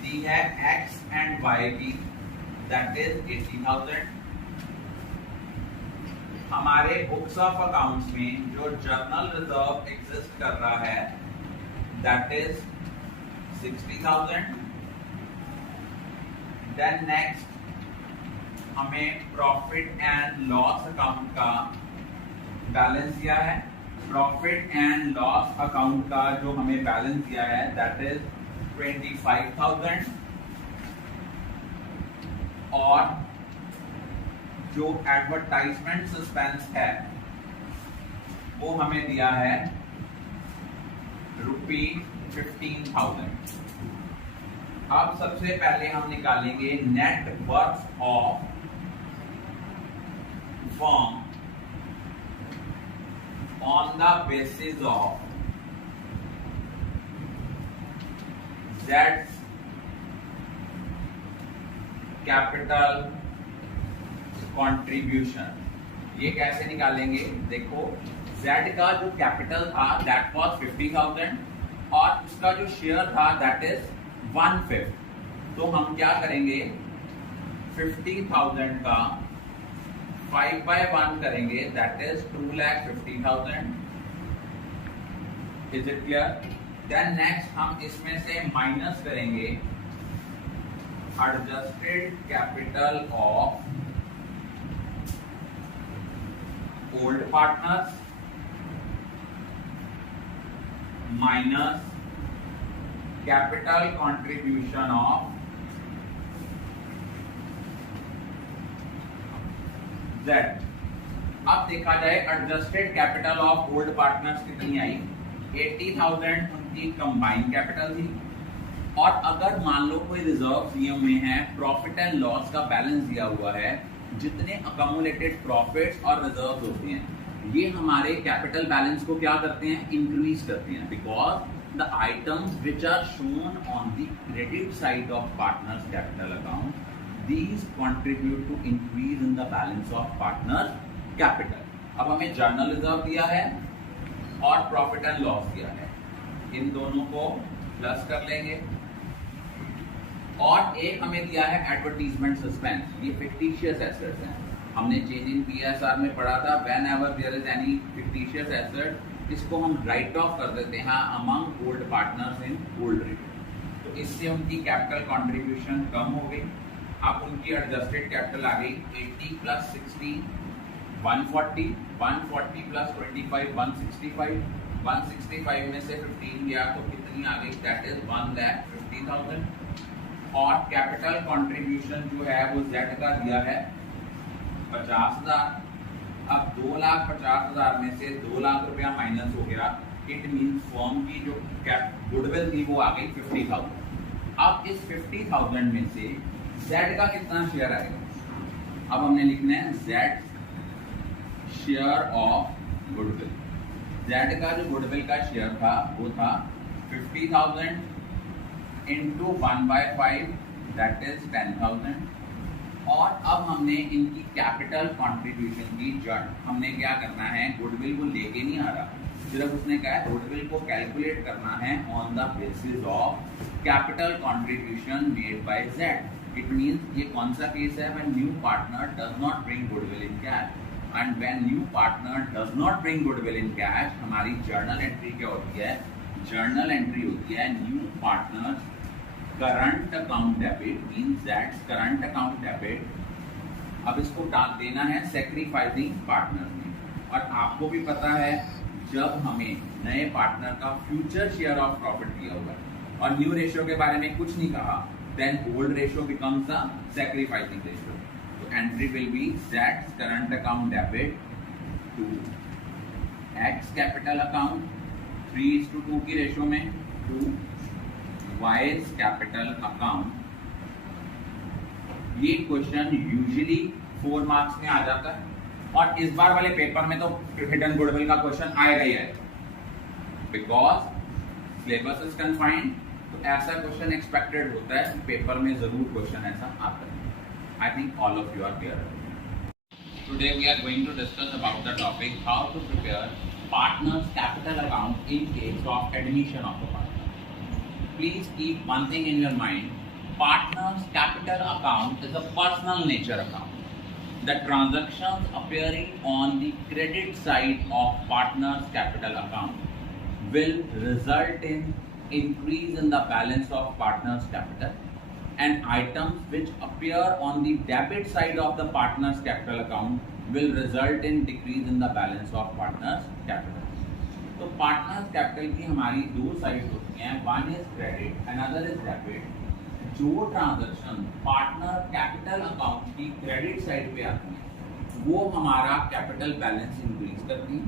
दी है X एंड Y की दैट इज 80,000। हमारे बुक्स ऑफ अकाउंट्स में जो जर्नल रिजर्व एग्जिस्ट कर रहा है दैट इज 60,000। देन नेक्स्ट हमें प्रॉफिट एंड लॉस अकाउंट का बैलेंस दिया है। प्रॉफिट एंड लॉस अकाउंट का जो हमें बैलेंस दिया है दैट इज 25,000 और जो एडवर्टाइजमेंट सस्पेंस है वो हमें दिया है ₹15,000। अब सबसे पहले हम निकालेंगे net worth of firm on the basis of Z's capital contribution. ये कैसे निकालेंगे? देखो Z का जो कैपिटल था दैट वाज 50,000 और उसका जो शेयर था दैट इज 1/5। तो हम क्या करेंगे 50,000 का 5/1 करेंगे that is 2,50,000। Is it clear? Then next हम इसमें से माइनस करेंगे adjusted capital of old partners minus capital contribution of Z। अब देखा जाए adjusted capital of old partners कितनी आई? 80,000 उनकी कंबाइंड कैपिटल थी और अगर मान लो कोई रिजर्व दिए हुए हैं, प्रॉफिट एंड लॉस का बैलेंस दिया हुआ है, जितने अकमुलेटेड प्रॉफिट्स और रिजर्व्स होते हैं ये हमारे कैपिटल बैलेंस को क्या करते हैं? इंक्रीज करते हैं। Because the items which are shown on the credit side of partners capital account, these contribute to increase in the balance of partners capital। अब हमें जर्नल रिजर्व दिया है और प्रॉफिट एंड लॉस दिया है, इन दोनों को प्लस कर लेंगे। और एक हमें दिया है एडवर्टीजमेंट सस्पेंस, ये फिक्टिशियस एसेट्स हैं। हमने चेंज इन PSR में पढ़ा था whenever there is any fictitious asset इसको हम राइट ऑफ कर देते हैं among old partners in old rate. तो इससे उनकी कैपिटल कंट्रीब्यूशन कम हो गई। अब उनकी एडजस्टेड कैपिटल आ गई 80 + 60 140, 140 + 25 165, 165 में से 15 गया तो कितनी आ गई? That is 1,50,000। और कैपिटल कंट्रीब्यूशन जो है वो Z का दिया है 50,000। अब 2,50,000 में से 2 लाख रुपया माइनस हो गया। इट मींस फर्म की जो गुडविल थी वो आ गई 50,000। अब इस 50,000 में से Z का कितना शेयर आएगा? अब हमने लिखना है Z share of goodwill. Z का जो गुडविल का शेयर था वो था 50,000 इंटू 1/5 दैट इज 10,000। और अब हमने इनकी कैपिटल कंट्रीब्यूशन की जड़ हमने क्या करना है? गुडविल को लेके नहीं आ रहा, सिर्फ उसने कहा है गुडविल को कैलकुलेट करना है on the basis of capital contribution made by Z। It means ये कौन सा केस है? When new partner does not bring goodwill in cash and when new partner does not bring goodwill in cash, हमारी जर्नल एंट्री क्या होती है? जर्नल एंट्री होती है new partner current account debit means that's current account debit. अब इसको डाल देना है सैक्रिफाइसिंग पार्टनर में। और आपको भी पता है जब हमें नए पार्टनर का फ्यूचर शेयर ऑफ प्रॉफिट दिया हुआ है और न्यू रेशियो के बारे में कुछ नहीं कहा, then old ratio becomes the sacrificing ratio. तो entry will be that's current account debit to X capital account 3:2 की रेशियो में टू वाइज कैपिटल अकाउंट। ये क्वेश्चन यूजुअली 4 मार्क्स में आ जाता है, और इस बार वाले पेपर में तो हिडन गुडविल का क्वेश्चन आएगा ही आएगा, बिकॉज सिलेबस इज कन्फाइंड। तो ऐसा क्वेश्चन एक्सपेक्टेड होता है, पेपर में जरूर क्वेश्चन ऐसा आता है। I think all of you are clear. Today we are going to discuss about the topic how to prepare partners capital account in case of admission of a partner. Please keep one thing in your mind: partners capital account is a personal nature account. The transactions appearing on the credit side of partners capital account will result in increase in the balance of partners capital, and items which appear on the debit side of the partners capital account will result in decrease in the balance of partners capital. तो partners capital की हमारी दो साइड होती हैं, one is credit, another is debit. जो ट्रांजैक्शन पार्टनर कैपिटल अकाउंट की क्रेडिट साइड पे आती है वो हमारा कैपिटल बैलेंस इंक्रीज करती है,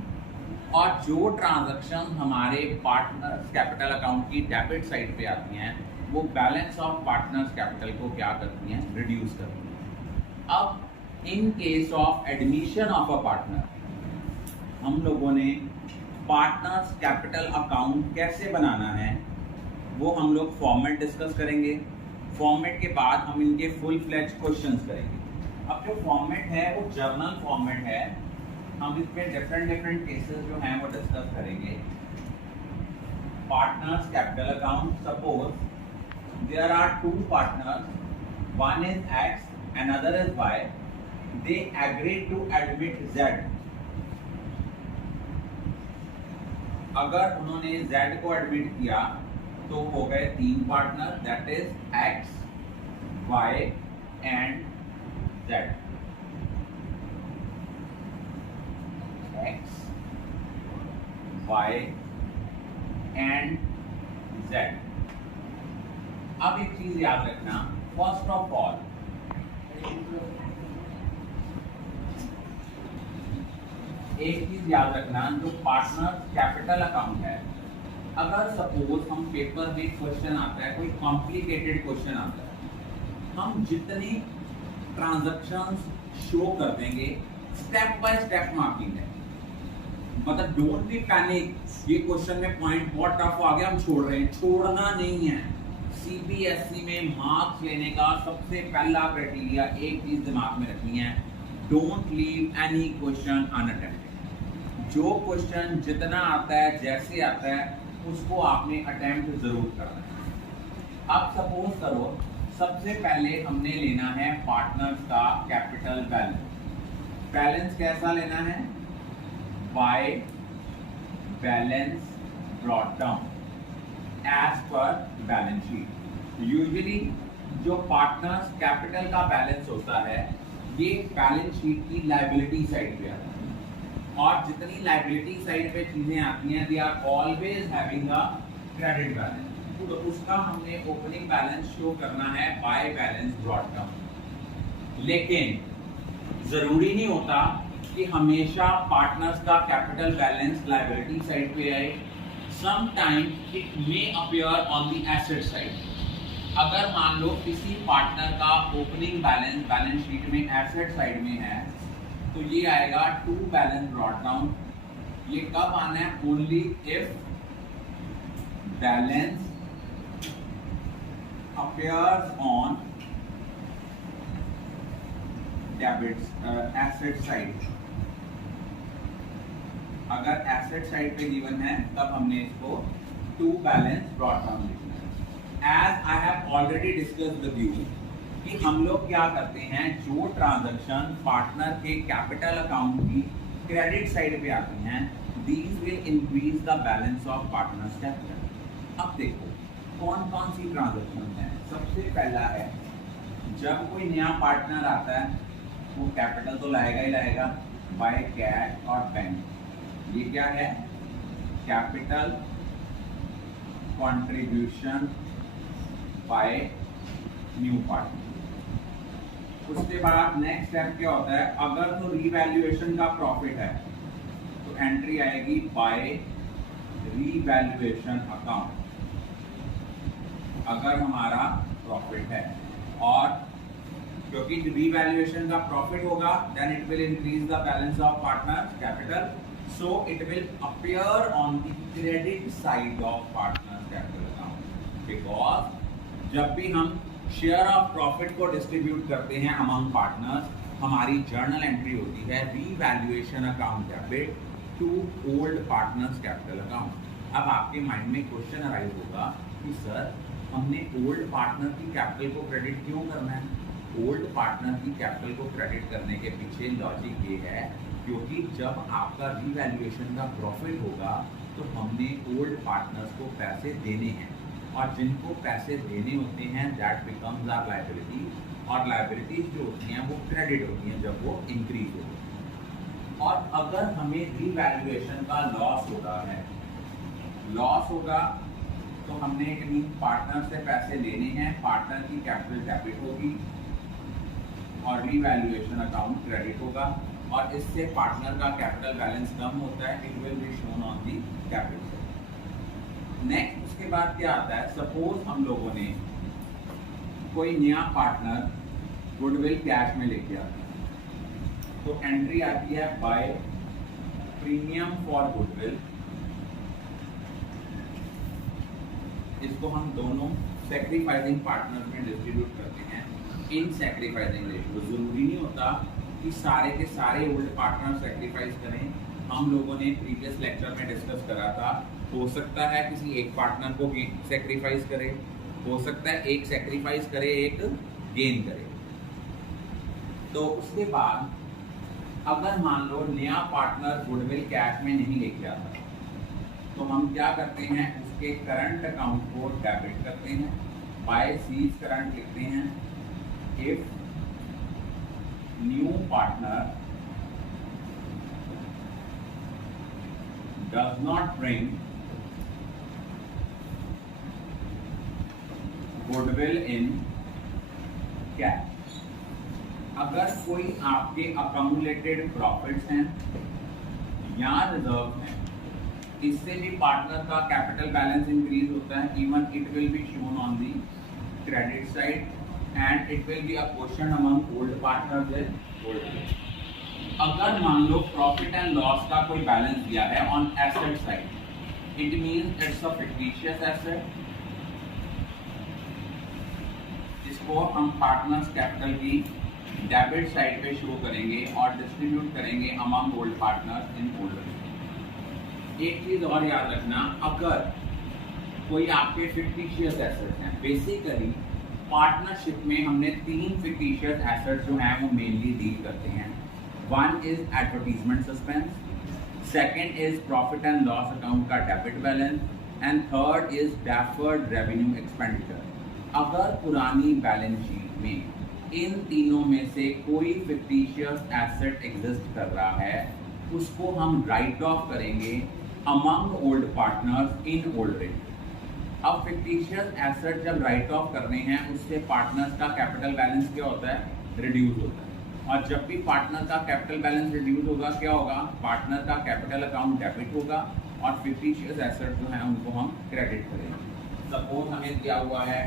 और जो ट्रांजैक्शन हमारे पार्टनर कैपिटल अकाउंट की डेबिट साइड पे आती हैं वो बैलेंस ऑफ पार्टनर्स कैपिटल को क्या करती हैं, रिड्यूस करती हैं। अब in case of admission of a partner हम लोगों ने पार्टनर्स कैपिटल अकाउंट कैसे बनाना है वो हम लोग फॉर्मेट डिस्कस करेंगे। फॉर्मेट के बाद हम इनके फुल फ्लेज क्वेश्चंस करेंगे। अब जो फॉर्मेट है वो जर्नल फॉर्मेट है, हम इसमें डिफरेंट केसेस जो हैं वो डिस्कस करेंगे। Partners capital account, suppose there are two partners, one is X, another is y. They agreed to admit Z. अगर उन्होंने Z को एडमिट किया तो हो गए तीन partner, that is X, Y and Z. X, Y and Z. अब एक चीज याद रखना, फर्स्ट ऑफ ऑल एक चीज याद रखना, जो पार्टनर कैपिटल अकाउंट है, अगर सपोज हम पेपर में क्वेश्चन आता है, कोई कॉम्प्लिकेटेड क्वेश्चन आता है, हम जितनी ट्रांजैक्शंस शो कर देंगे स्टेप बाय स्टेप मार्किंग है। मतलब डोंट बी पैनिक, ये क्वेश्चन में पॉइंट बहुत टफ आ गया हम छोड़ रहे हैं, छोड़ना नहीं है। सीबीएसई में मार्क्स लेने का सबसे पहला क्राइटेरिया एक चीज दिमाग में रखनी है, don't leave any question unattempted. जो क्वेश्चन जितना आता है जैसे आता है उसको आपने अटेम्प्ट जरूर करना है। अब सपोज करो सबसे पहले हमने लेना है पार्टनर्स का कैपिटल बैलेंस। बैलेंस कैसा लेना है, by balance brought down as per balance sheet. Usually जो पार्टनर्स कैपिटल का बैलेंस होता है ये बैलेंस शीट की लायबिलिटी साइड पे आता है, और जितनी लायबिलिटी साइड पे चीजें आती हैं they are always having a credit balance, तो उसका हमने ओपनिंग बैलेंस शो करना है बाय बैलेंस ब्रॉट डाउन। लेकिन जरूरी नहीं होता कि हमेशा पार्टनर्स का कैपिटल बैलेंस लायबिलिटी साइड पे आए, sometimes it may appear on the asset side. अगर मान लो किसी पार्टनर का ओपनिंग बैलेंस बैलेंस शीट में एसेट साइड में है तो ये आएगा टू बैलेंस ब्रॉट डाउन। ये कब आना है, only if balance appears on debit asset side. अगर एसेट साइड पे गिवन है तब हमने इसको टू बैलेंस ब्रॉट डाउन लिखना है। As I have already discussed with you कि हम लोग क्या करते हैं, जो ट्रांजैक्शन पार्टनर के कैपिटल अकाउंट की क्रेडिट साइड पे आती हैं these will increase the balance of partners capital. अब देखो कौन कौन सी ट्रांजैक्शन है। सबसे पहला है जब कोई नया पार्टनर आता है वो कैपिटल तो लाएगा ही लाएगा बाय कैश और बैंक। ये क्या है, capital contribution by new partner. उसके बाद नेक्स्ट स्टेप क्या होता है, अगर तो रीवैल्यूएशन का प्रॉफिट है तो एंट्री आएगी बाय रीवैल्यूएशन अकाउंट अगर हमारा प्रॉफिट है, और क्योंकि रीवैल्यूएशन का प्रॉफिट होगा, then it will increase the balance of partners capital, so it will appear on the credit side of partners capital account. Because जब भी हम शेयर ऑफ प्रॉफिट को डिस्ट्रीब्यूट करते हैं अमंग पार्टनर्स, हमारी जर्नल एंट्री होती है revaluation account debit to old partners capital account. अब आपके माइंड में क्वेश्चन अराइज होगा कि सर हमने ओल्ड पार्टनर की कैपिटल को क्रेडिट क्यों करना है? ओल्ड पार्टनर की कैपिटल को क्रेडिट करने के पीछे लॉजिक ये है क्योंकि जब आपका रीवैल्यूएशन का प्रॉफिट होगा तो हमने ओल्ड पार्टनर्स को पैसे देने हैं, और जिनको पैसे देने होते हैं दैट बिकम्स आवर लायबिलिटी, और लायबिलिटीज जो होती हैं वो क्रेडिट होती हैं जब वो इंक्रीज होती है। और अगर हमें रीवैल्यूएशन का लॉस होगा तो हमने पार्टनर से पैसे लेने हैं, पार्टनर की कैपिटल डेबिट होगी और रीवैल्यूएशन अकाउंट क्रेडिट होगा, और इससे पार्टनर का कैपिटल बैलेंस कम होता है, it will be shown on the capital. Next उसके बाद क्या आता है, सपोज हम लोगों ने कोई नया पार्टनर गुडविल कैश में लेके आता है, तो एंट्री आती है बाय प्रीमियम फॉर गुडविल। इसको हम दोनों सैक्रिफाइसिंग पार्टनर में डिस्ट्रीब्यूट करते हैं इन सैक्रिफाइसिंग रेशियो। जरूरी नहीं होता कि सारे के सारे ओल्ड पार्टनर सैक्रिफाइस करें, हम लोगों ने प्रीवियस लेक्चर में डिस्कस करा था, हो सकता है किसी एक पार्टनर को सैक्रिफाइस करे, हो सकता है एक सैक्रिफाइस करे एक गेन करे। तो उसके बाद अगर मान लो नया पार्टनर गुडविल कैश में नहीं लेके आता तो हम क्या करते हैं, उसके करंट अकाउंट को डेबिट करते हैं, बाय सीज करंट लिखते हैं। If new partner does not bring goodwill in cash, अगर कोई आपके अकमुलेटेड प्रॉफिट्स हैं या रिजर्व हैं, इससे भी पार्टनर का कैपिटल बैलेंस इंक्रीज होता है, even it will be shown on the credit side and it will be a question among old partners and old. अगर मान लो प्रॉफिट एंड लॉस का कोई बैलेंस दिया है on asset side, it means it's a fictitious asset, इसको हम पार्टनर्स कैपिटल की डेबिट साइड पे शो करेंगे और डिस्ट्रीब्यूट करेंगे among old partners in old. एक चीज और याद रखना, अगर कोई आपके फिक्टिशियस एसेट्स हैं, बेसिकली पार्टनरशिप में हमने 3 फिक्टिशियस एसेट्स जो हैं वो मेनली डील करते हैं। One is advertisement suspense, second is profit and loss account का debit balance, and third is deferred revenue expenditure. अगर पुरानी बैलेंस शीट में इन तीनों में से कोई फिक्टिशियस एसेट एग्जिस्ट कर रहा है, उसको हम राइट ऑफ करेंगे among old partners in old rate. अब फिक्टिशियस एसेट जब राइट ऑफ करने हैं, उससे पार्टनर्स का कैपिटल बैलेंस क्या होता है, रिड्यूस होता है, और जब भी पार्टनर का कैपिटल बैलेंस रिड्यूस होगा क्या होगा, पार्टनर का कैपिटल अकाउंट डेबिट होगा और फिक्टिशियस एसेट जो है उनको हम क्रेडिट करेंगे। सपोज हमें दिया हुआ है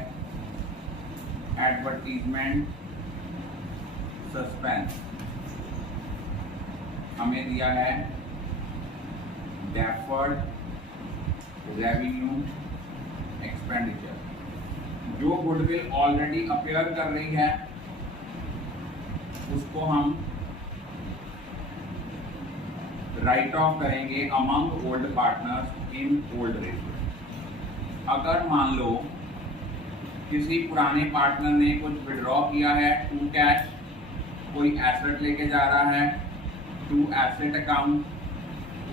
एडवर्टीजमेंट सस्पेंस, हमें दिया है डेफर्ड रेवेन्यू एक्सपेंडिचर, जो गुडविल ऑलरेडी अपीयर कर रही है उसको हम राइट ऑफ करेंगे among old partners in old ratio. अगर मान लो किसी पुराने पार्टनर ने कुछ विड्रॉ किया है टू कैश, कोई एसेट लेके जा रहा है टू एसेट अकाउंट,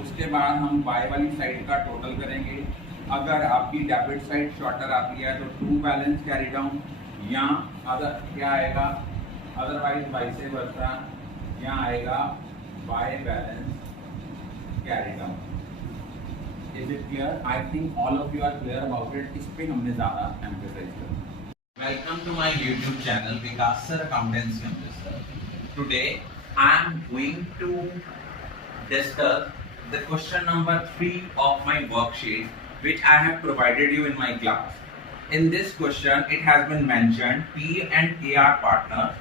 उसके बाद हम बाय वाली साइड का टोटल करेंगे। अगर आपकी डेबिट साइड शॉर्टर आती है तो टू बैलेंस कैरी डाउन, या अगर क्या आएगा, अदरवाइज वाइस वर्सा यहाँ आएगा by balance carry down. Is it clear? I think all of you are clear about it. इस पे हमने ज्यादा एम्फेसाइज किया। Welcome to my YouTube channel Vikas sir accountancy Amritsar. Today I am going to discuss the question number 3 of my worksheet which I have provided you in my class. In this question it has been mentioned P and AR partners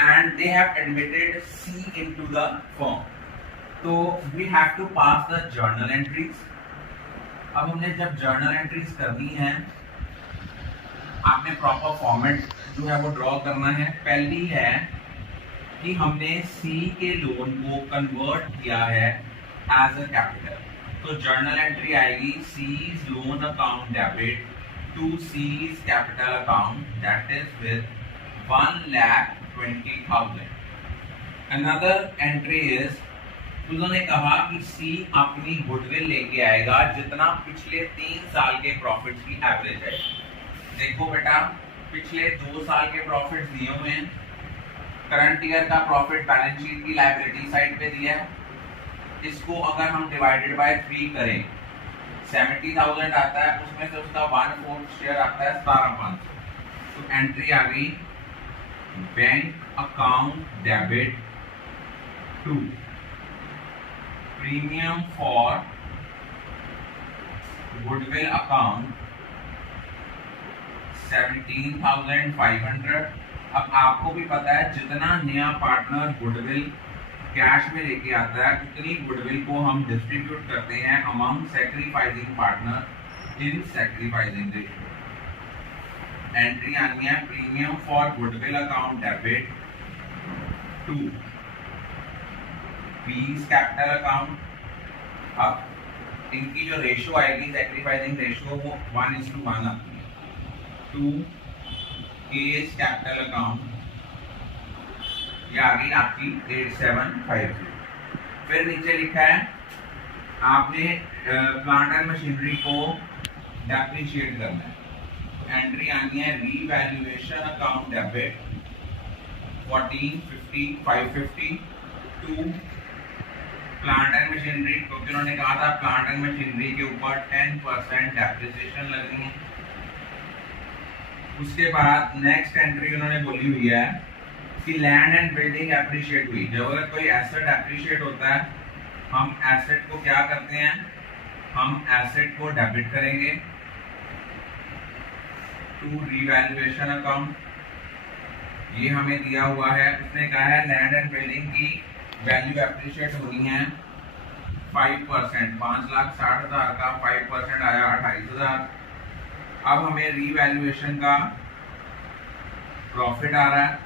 and they have admitted C into the firm. तो we have to pass the journal entries. अब हमने जब journal entries करनी है, आपने प्रॉपर फॉर्मेट जो है वो ड्रॉ करना है. पहली है कि हमने C के लोन को कन्वर्ट किया है एज अ कैपिटल. तो जर्नल एंट्री आएगी C's loan account debit to C's capital account, that is with 1,20,000. Another entry is, उन्होंने कहा कि C अपनी गुडविल लेके आएगा जितना पिछले 3 साल के प्रॉफिट्स की एवरेज है. देखो बेटा, पिछले 2 साल के प्रॉफिट्स दिए हुए हैं. करंट ईयर का प्रॉफिट बैलेंस शीट की लायबिलिटी साइड पे दिया है. इसको अगर हम डिवाइडेड बाय 3 करें, 70,000 आता है, उसमें से उसका 1/4 शेयर आता है 17,500. तो एंट्री आ गई bank account debit to premium for goodwill account 17,500. अब आपको भी पता है जितना नया पार्टनर गुडविल कैश में लेके आता है उतनी गुडविल को हम डिस्ट्रीब्यूट करते हैं among sacrificing partner in sacrificing ratio. Entry आनी है premium for goodwill account debit to P's capital account. अब इनकी जो रेशियो आएगी सैक्रिफाइसिंग रेशियो वो 1:1 आती है. टू K's कैपिटल अकाउंट, ये आ गई आपकी 8750. फिर नीचे लिखा है आपने प्लांट एंड मशीनरी को डेप्रिशिएट करना है. एंट्री आनी है revaluation account debit 14,50,550 to plant and machinery, क्योंकि उन्होंने कहा था प्लांट एंड मशीनरी के ऊपर 10% डेप्रिसिएशन लगनी है. उसके बाद नेक्स्ट एंट्री उन्होंने बोली हुई है कि लैंड एंड बिल्डिंग एप्रिशिएट हुई. जब अगर कोई एसेट एप्रिशिएट होता है, हम एसेट को क्या करते हैं, हम एसेट को डेबिट करेंगे टू रीवैल्यूएशन अकाउंट. ये हमें दिया हुआ है. उसने कहा है लैंड एंड बिल्डिंग की वैल्यू एप्रिशिएट होनी है 5%. 5,60,000 का 5% आया 28,000. अब हमें रीवैल्यूएशन का प्रॉफिट आ रहा है.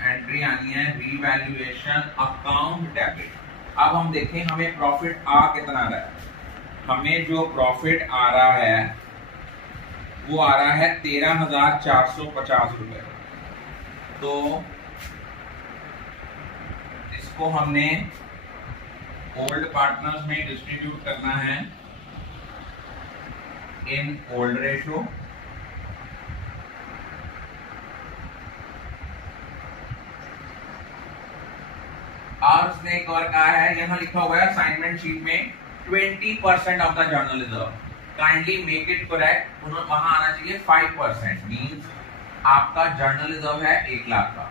एंट्री आनी है रीवैल्यूएशन अकाउंट डेबिट. अब हम देखें हमें प्रॉफिट आ कितना रहा है. हमें जो प्रॉफिट आ रहा है वो आ रहा है 13,450 रुपए. तो इसको हमने ओल्ड पार्टनर्स में डिस्ट्रीब्यूट करना है इन ओल्ड रेशो. और उसने एक और कहा है, यहाँ लिखा हुआ है असाइनमेंट शीट में 20% of the journal reserve. Kindly make it correct. वहां आना चाहिए 5%. मींस आपका जर्नल रिजर्व है 1 लाख का.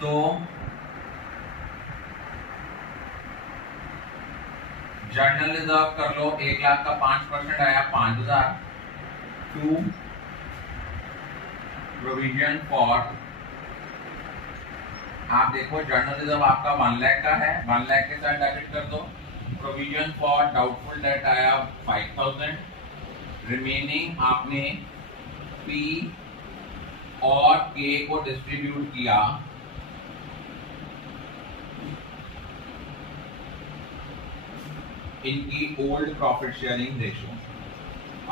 तो जर्नल रिजर्व कर लो, 1 लाख का 5% आया 5,000. टू प्रोविजन फॉर, आप देखो जर्नल रिजर्व आपका 1 लाख का है, 1 लाख के साथ डेबिट कर दो. प्रोविजन फॉर डाउटफुल डेट आया 5,000. रिमेनिंग आपने P और K को डिस्ट्रीब्यूट किया इनकी ओल्ड प्रॉफिट शेयरिंग रेशियो.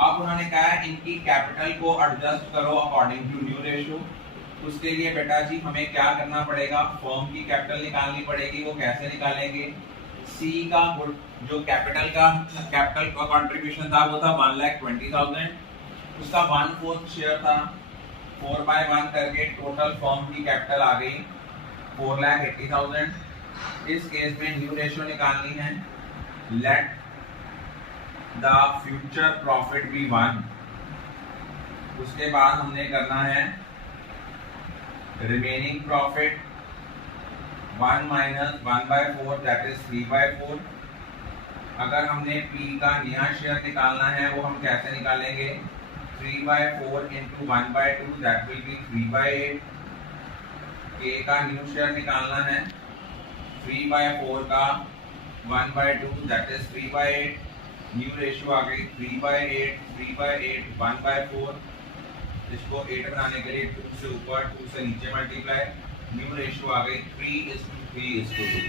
अब उन्होंने कहा है इनकी कैपिटल को एडजस्ट करो अकॉर्डिंग टू न्यू रेशियो. उसके लिए बेटा जी हमें क्या करना पड़ेगा, फर्म की कैपिटल निकालनी पड़ेगी. वो कैसे निकालेंगे, सी का जो कैपिटल का कंट्रीब्यूशन था वो था 1,20,000. उसका 1/4 शेयर था, 4/1 करके टोटल फर्म की कैपिटल आ गई 4,80,000. इस केस में न्यू रेशियो निकालनी है. Let the future profit be 1. उसके बाद हमने करना है remaining profit 1 minus 1/4 that is 3/4. अगर हमने P का नया शेयर निकालना है वो हम कैसे निकालेंगे, 3/4 into 1/2 दैट विल बी 3/8. के का न्यू शेयर निकालना है 3/4 का 1/2 दैट इज 3/8 न्यू रेशियो आ गई 3/8 3/8 1/4 इसको 8 बनाने के लिए 2 से ऊपर 2 से नीचे मल्टीप्लाई न्यू रेशियो आ गई 3:3:2।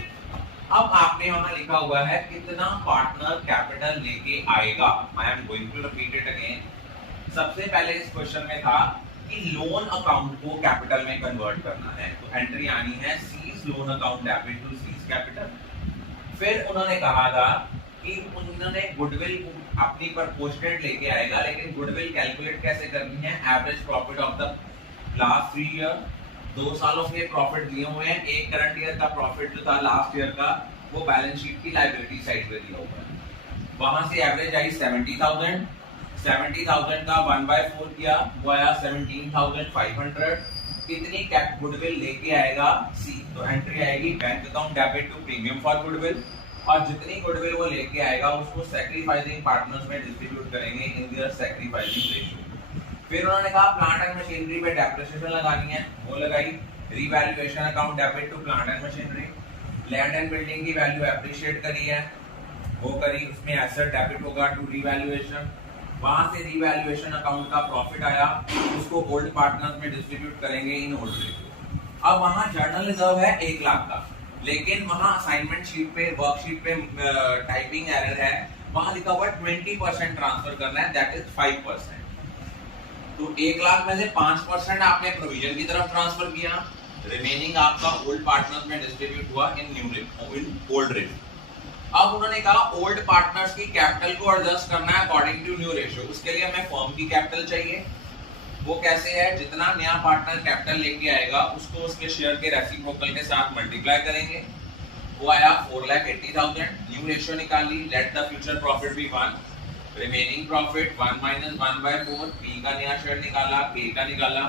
अब आपने वहां लिखा हुआ है कितना पार्टनर कैपिटल लेके आएगा। I am going to repeat it again. सबसे पहले इस क्वेश्चन में था कि लोन अकाउंट को कैपिटल में कन्वर्ट करना है, तो एंट्री आनी है C's loan account debit to C's capital. फिर उन्होंने कहा था कि उन्होंने गुडविल अपनी प्रपोर्शनेट लेके आएगा, लेकिन गुडविल कैलकुलेट कैसे करनी है, average profit of the last 3 year, 2 सालों के प्रॉफिट दिए हुए हैं, एक करंट ईयर का प्रॉफिट जो था लास्ट ईयर का वो बैलेंस शीट की लायबिलिटी साइड पे दिया हुआ है। वहां से एवरेज आई 70,000 का 1/4 किया वो आया 17,500। कितनी कैप गुडविल लेके आएगा सी, तो एंट्री आएगी bank account debit to premium for goodwill, और जितनी गुडविल वो लेके आएगा उसको सैक्रिफाइसिंग पार्टनर्स में डिस्ट्रीब्यूट करेंगे इन देयर सैक्रिफाइसिंग रेशियो। फिर उन्होंने कहा प्लांट एंड मशीनरी पे डेप्रिसिएशन लगानी है, वो लगाई। Revaluation account debit to plant and machinery. Land and building की वैल्यू एप्रिशिएट करी है, वो करी, उसमें एसेट डेबिट होगा टू रिवैल्यूएशन। वहां से रिवैल्यूएशन अकाउंट का प्रॉफिट आया, उसको ओल्ड पार्टनर्स में डिस्ट्रीब्यूट करेंगे इन ओल्ड रेशियो। अब वहां जर्नल रिजर्व है 1 लाख का, लेकिन वहां असाइनमेंट शीट पे वर्कशीट पे टाइपिंग एरर है, वहां लिखा हुआ 20% ट्रांसफर करना है, दैट इज 5%। तो 1 लाख में से 5% आपने प्रोविजन की तरफ ट्रांसफर किया, रिमेनिंग आपका ओल्ड पार्टनर्स में डिस्ट्रीब्यूट हुआ इन ओल्ड रेशियो। अब उन्होंने कहा ओल्ड पार्टनर्स की कैपिटल को एडजस्ट करना है अकॉर्डिंग टू न्यू रेशियो। उसके लिए हमें फर्म की कैपिटल चाहिए। वो कैसे है, जितना नया पार्टनर कैपिटल लेके आएगा उसको उसके शेयर के रेसिप्रोकल के साथ मल्टीप्लाई करेंगे। वो आया 4,80,000। न्यू रेशियो निकाली, let the future profit be 1, remaining profit 1 - 1/4, P का नया शेयर निकाला, के का निकाला।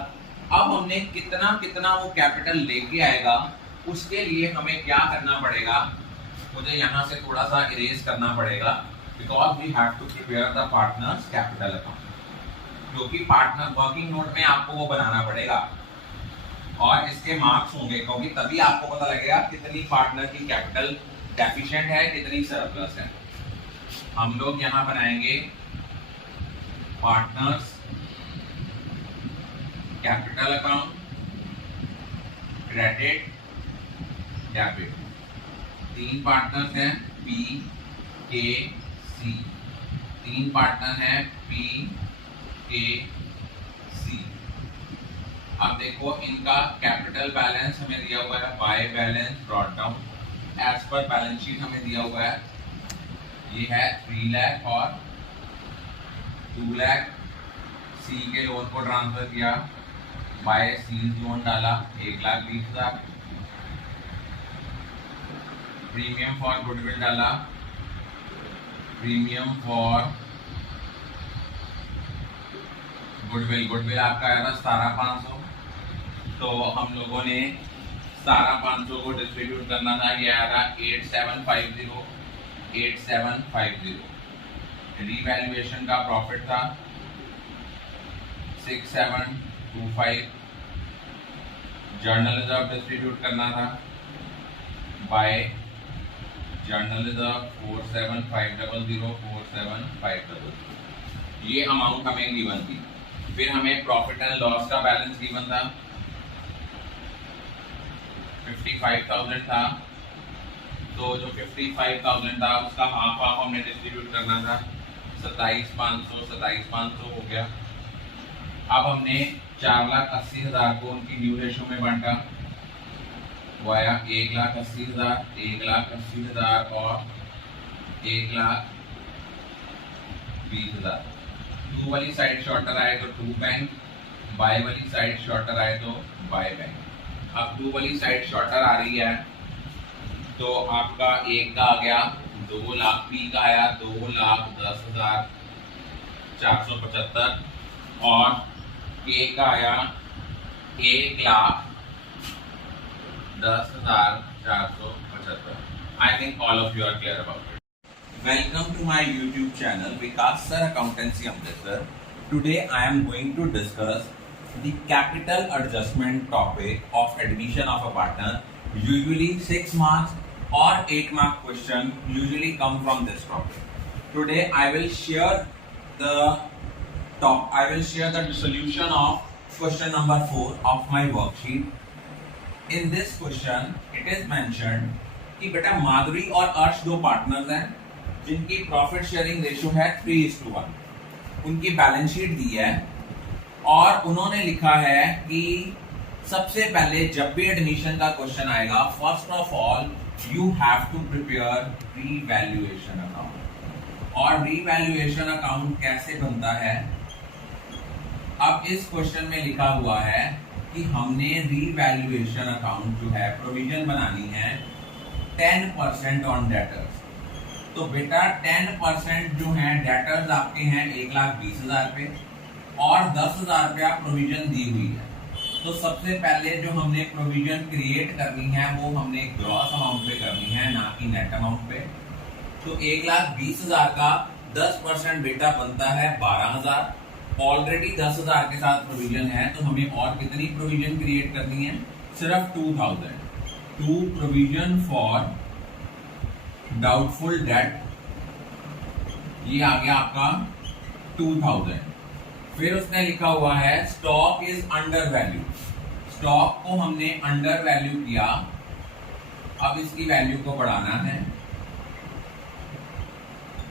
अब हमने कितना कितना वो कैपिटल लेके आएगा उसके लिए हमें क्या करना पड़ेगा, मुझे यहाँ से थोड़ा सा इरेज करना पड़ेगा, because we have to prepare the partners capital account, क्योंकि पार्टनर वर्किंग नोट में आपको वो बनाना पड़ेगा और इसके मार्क्स होंगे, क्योंकि तभी आपको पता लगेगा कितनी पार्टनर की कैपिटल डेफिशिएंट है, कितनी सरप्लस है। हम लोग यहाँ बनाएंगे partners capital account, credit debit. 3 partners हैं पी के सी, 3 पार्टनर हैं पी के सी। अब देखो इनका कैपिटल बैलेंस हमें दिया हुआ है, by balance brought down as per balance sheet हमें दिया हुआ है, ये है 3 लाख और 2 लाख। सी के लोन को ट्रांसफर किया, बाय सी लोन डाला 1,20,000। प्रीमियम फॉर गुडविल डाला, प्रीमियम फॉर गुडविल आपका आया था 17,500, तो हम लोगों ने 17,500 को डिस्ट्रीब्यूट करना था, ये आया था 8750। रिवैल्यूएशन का प्रॉफिट था 6725। जर्नल रिजर्व डिस्ट्रीब्यूट करना था बाय जर्नल रिजर्व 47,500। ये अमाउंट हमें गिवन थी। फिर हमें प्रॉफिट एंड लॉस का बैलेंस गिवन था 55,000 था, तो जो 55,000 था उसका हाफ हमने डिस्ट्रीब्यूट करना था, 27,500 हो गया। अब हमने 4,80,000 को उनकी ड्यू रेशियो में बांटा, वो आया 1,80,000, 1,80,000 और 1,20,000। 2 वाली साइड शॉर्टर आए तो 2 बैंक, बाय वाली साइड शॉर्टर आए तो बाय बैंक। अब 2 वाली साइड शॉर्टर आ रही है तो आपका एक का आ गया 2 लाख, पी का आया 2,10,475 और के का आया 1,10,475। I think all of you are clear about it. Welcome to my YouTube channel Vikas Sir Accountancy Amritsar. Today I am going to discuss the capital adjustment topic of admission of a partner. Usually 6 marks or 8 mark question usually come from this topic. Today I will share the solution of question number 4 of my worksheet. In this question it is mentioned कि बेटा माधुरी और अर्श दो पार्टनर्स हैं जिनकी प्रॉफिट शेयरिंग रेशियो है 3:1. उनकी बैलेंस शीट दी है और उन्होंने लिखा है कि सबसे पहले जब भी एडमिशन का क्वेश्चन आएगा, first of all you have to prepare revaluation account. और रीवैल्यूएशन अकाउंट कैसे बनता है? अब इस क्वेश्चन में लिखा हुआ है कि हमने रीवैल्यूएशन अकाउंट जो है प्रोविजन बनानी है 10% ऑन डेटर्स. तो बेटा 10% जो है डेटर्स आपके हैं 1,20,000 पे और 10,000 रुपया प्रोविजन दी हुई है. तो सबसे पहले जो हमने प्रोविजन क्रिएट करनी है वो हमने ग्रॉस अमाउंट पे करनी है, ना कि नेट अमाउंट पे. तो 1,20,000 का 10% बेटा बनता है 12,000. ऑलरेडी 10,000 के साथ प्रोविजन है तो हमें और कितनी प्रोविजन क्रिएट करनी है? सिर्फ 2,000. To provision for doubtful debt, ये आ गया आपका 2,000. फिर उसने लिखा हुआ है stock is under value. Stock को हमने अंडर वैल्यू किया. अब इसकी वैल्यू को बढ़ाना है.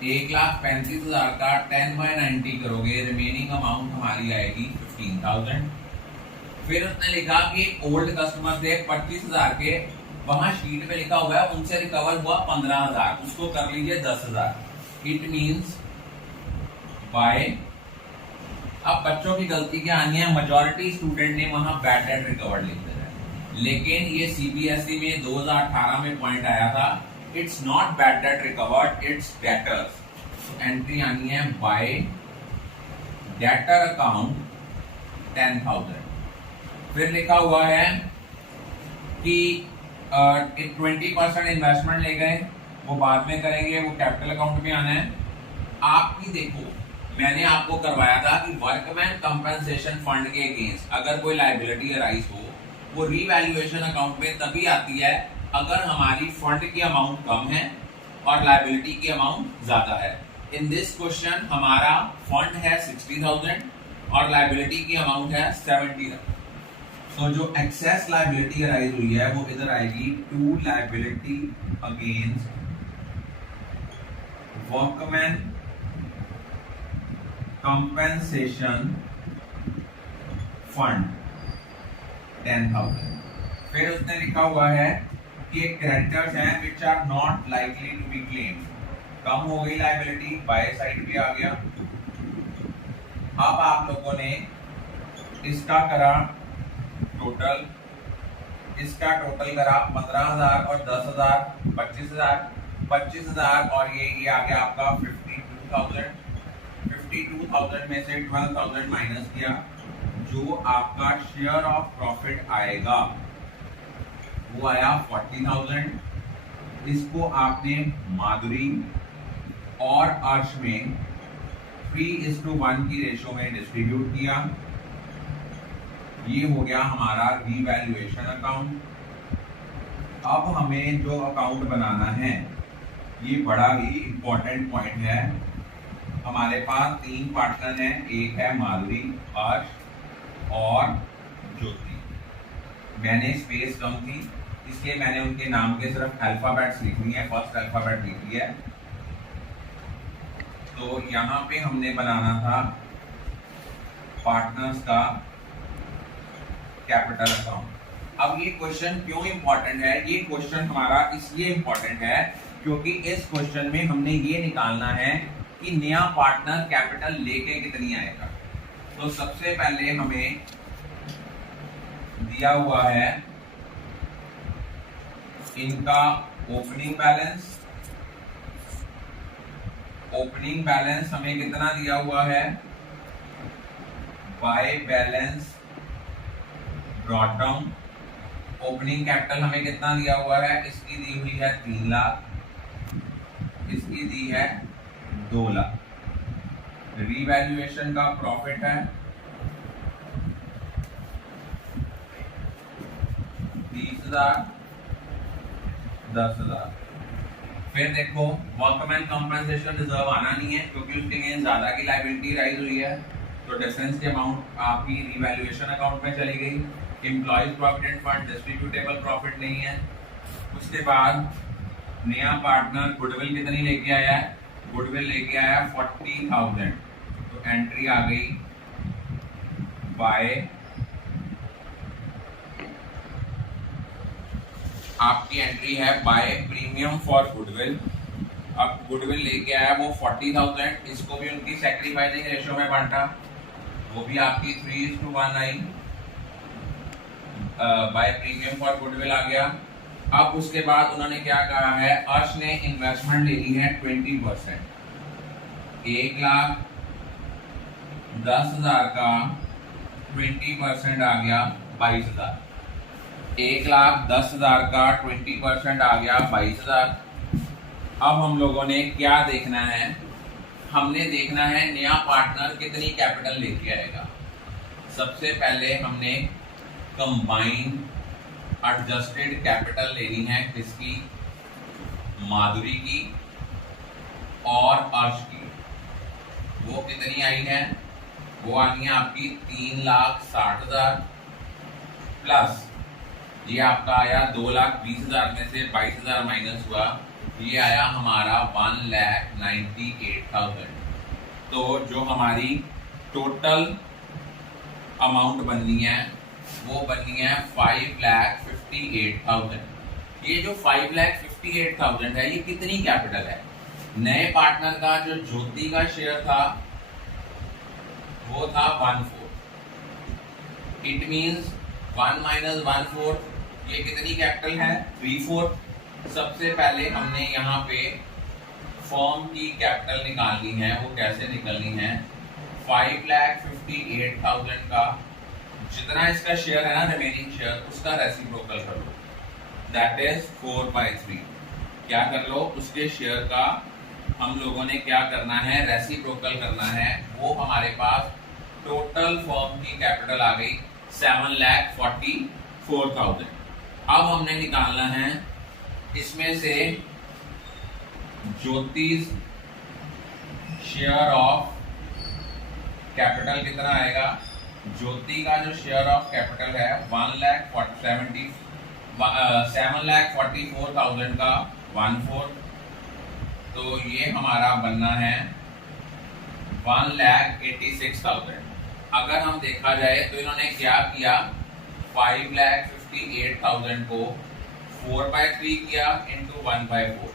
1,35,000 का 10/90 करोगे, रिमेनिंग अमाउंट हमारी आएगी 15,000. फिर उसने लिखा कि ओल्ड कस्टमर थे 25,000 के, वहां शीट में लिखा हुआ है उनसे रिकवर हुआ 15,000, उसको कर लीजिए 10,000. इट मींस बाय, अब बच्चों की गलती क्या आनी है, मेजॉरिटी स्टूडेंट ने वहां बैड डेट रिकवर्ड लिख दिया है, लेकिन ये सीबीएसई में 2018 में पॉइंट आया था it's not bad debt recovered, it's debtors. Entry आनी है बाय डेटर अकाउंट 10,000. फिर लिखा हुआ है कि 20% इन्वेस्टमेंट ले गए, वो बाद में करेंगे, वो कैपिटल अकाउंट में आना है. आपकी देखो मैंने आपको करवाया था कि वर्कमैन कंपनसेशन फंड के अगेंस्ट अगर कोई लायबिलिटी अराइज हो वो रीवैल्यूएशन अकाउंट में तभी आती है अगर हमारी फंड की अमाउंट कम है और लायबिलिटी की अमाउंट ज्यादा है. इन दिस क्वेश्चन हमारा फंड है 60,000 और लायबिलिटी की अमाउंट है 70,000. तो जो एक्सेस लायबिलिटी अराइज हुई है वो इधर आएगी to liability against workman compensation fund 10,000. फिर उसने लिखा हुआ है कि क्रेडिटर्स हैं which are not likely to be claimed. कम हो गई लायबिलिटी, बाय साइड पे आ गया. अब आप लोगों ने इसका करा टोटल, इसका टोटल करा 15,000 और 10,000 25,000, 25,000 और ये आ गया आपका 52,000. 52,000 में से 12,000 माइनस किया, जो आपका शेयर ऑफ प्रॉफिट आएगा वो आया 40,000. इसको आपने माधुरी और अर्श में 3:1 की रेशो में डिस्ट्रीब्यूट किया. ये हो गया हमारा रीवैल्यूएशन अकाउंट. अब हमें जो अकाउंट बनाना है ये बड़ा ही इंपॉर्टेंट पॉइंट है. हमारे पास 3 पार्टनर हैं, एक है माधुरी, अर्श और ज्योति. मैंने स्पेस कम थी इसलिए मैंने उनके नाम के सिर्फ अल्फाबेट्स लिख ली है, फर्स्ट अल्फाबेट लिख लिया है. तो यहाँ पे हमने बनाना था पार्टनर्स का कैपिटल अकाउंट. अब ये क्वेश्चन क्यों इंपॉर्टेंट है? ये क्वेश्चन हमारा इसलिए इंपॉर्टेंट है क्योंकि इस क्वेश्चन में हमने ये निकालना है कि नया पार्टनर कैपिटल लेके कितनी आएगा. तो सबसे पहले हमें दिया हुआ है इनका ओपनिंग बैलेंस. ओपनिंग बैलेंस हमें कितना दिया हुआ है? By balance brought down. Opening capital हमें कितना दिया हुआ है? इसकी दी हुई है 3 लाख, इसकी दी है 2 लाख. रीवैल्यूएशन का प्रॉफिट है 20,000, 10,000। फिर देखो वर्कमैन कंपनसेशन रिजर्व आना नहीं है क्योंकि उसके लिए ज्यादा की लायबिलिटी राइज हुई है, तो डिफरेंस की अमाउंट आपकी रिवैल्यूएशन अकाउंट में चली गई। Employees provident fund distributable profit नहीं है। उसके बाद नया पार्टनर गुडविल कितनी लेके आया है, गुडविल लेके आया 40,000, तो एंट्री आ गई बाय, आपकी एंट्री है बाय प्रीमियम फॉर गुडविल। अब गुडविल लेके आया वो 40,000, इसको भी उनकी सैक्रिफाइसिंग रेशियो में बांटा, वो भी आपकी 3:1 आई, बाय प्रीमियम फॉर गुडविल आ गया। अब उसके बाद उन्होंने क्या कहा है, अर्श ने इन्वेस्टमेंट ले ली है 20%, 1,10,000 का 20% आ गया 22,000, 1,10,000 का 20% आ गया 22,000। अब हम लोगों ने क्या देखना है, हमने देखना है नया पार्टनर कितनी कैपिटल लेके आएगा। सबसे पहले हमने कंबाइंड एडजस्टेड कैपिटल लेनी है, किसकी, माधुरी की और अर्श की। वो कितनी आई है, वो आई है आपकी 3,60,000 प्लस ये आपका आया 2,20,000 में से 22,000 माइनस हुआ, ये आया हमारा 1,98,000। तो जो हमारी टोटल अमाउंट बननी है वो बननी है 5,58,000। ये जो 5,58,000 है ये कितनी कैपिटल है, नए पार्टनर का जो ज्योति का शेयर था वो था 1/4, इट मींस 1 माइनस 1/4, ये कितनी कैपिटल है 3/4। सबसे पहले हमने यहाँ पे फर्म की कैपिटल निकालनी है, वो कैसे निकलनी है, 5,58,000 का जितना इसका शेयर है ना रिमेनिंग शेयर, उसका रेसिप्रोकल कर लो, दैट इज 4/3। क्या कर लो, उसके शेयर का हम लोगों ने क्या करना है, रेसिप्रोकल करना है। वो हमारे पास टोटल फर्म की कैपिटल आ गई 7,44,000। अब हमने निकालना है इसमें से ज्योतिष शेयर ऑफ कैपिटल कितना आएगा। ज्योति का जो शेयर ऑफ कैपिटल है 7,44,000 का 1/4, तो ये हमारा बनना है 1,86,000। अगर हम देखा जाए तो इन्होंने क्या किया, 5,58,000 को 4/3 किया इंटू 1/4,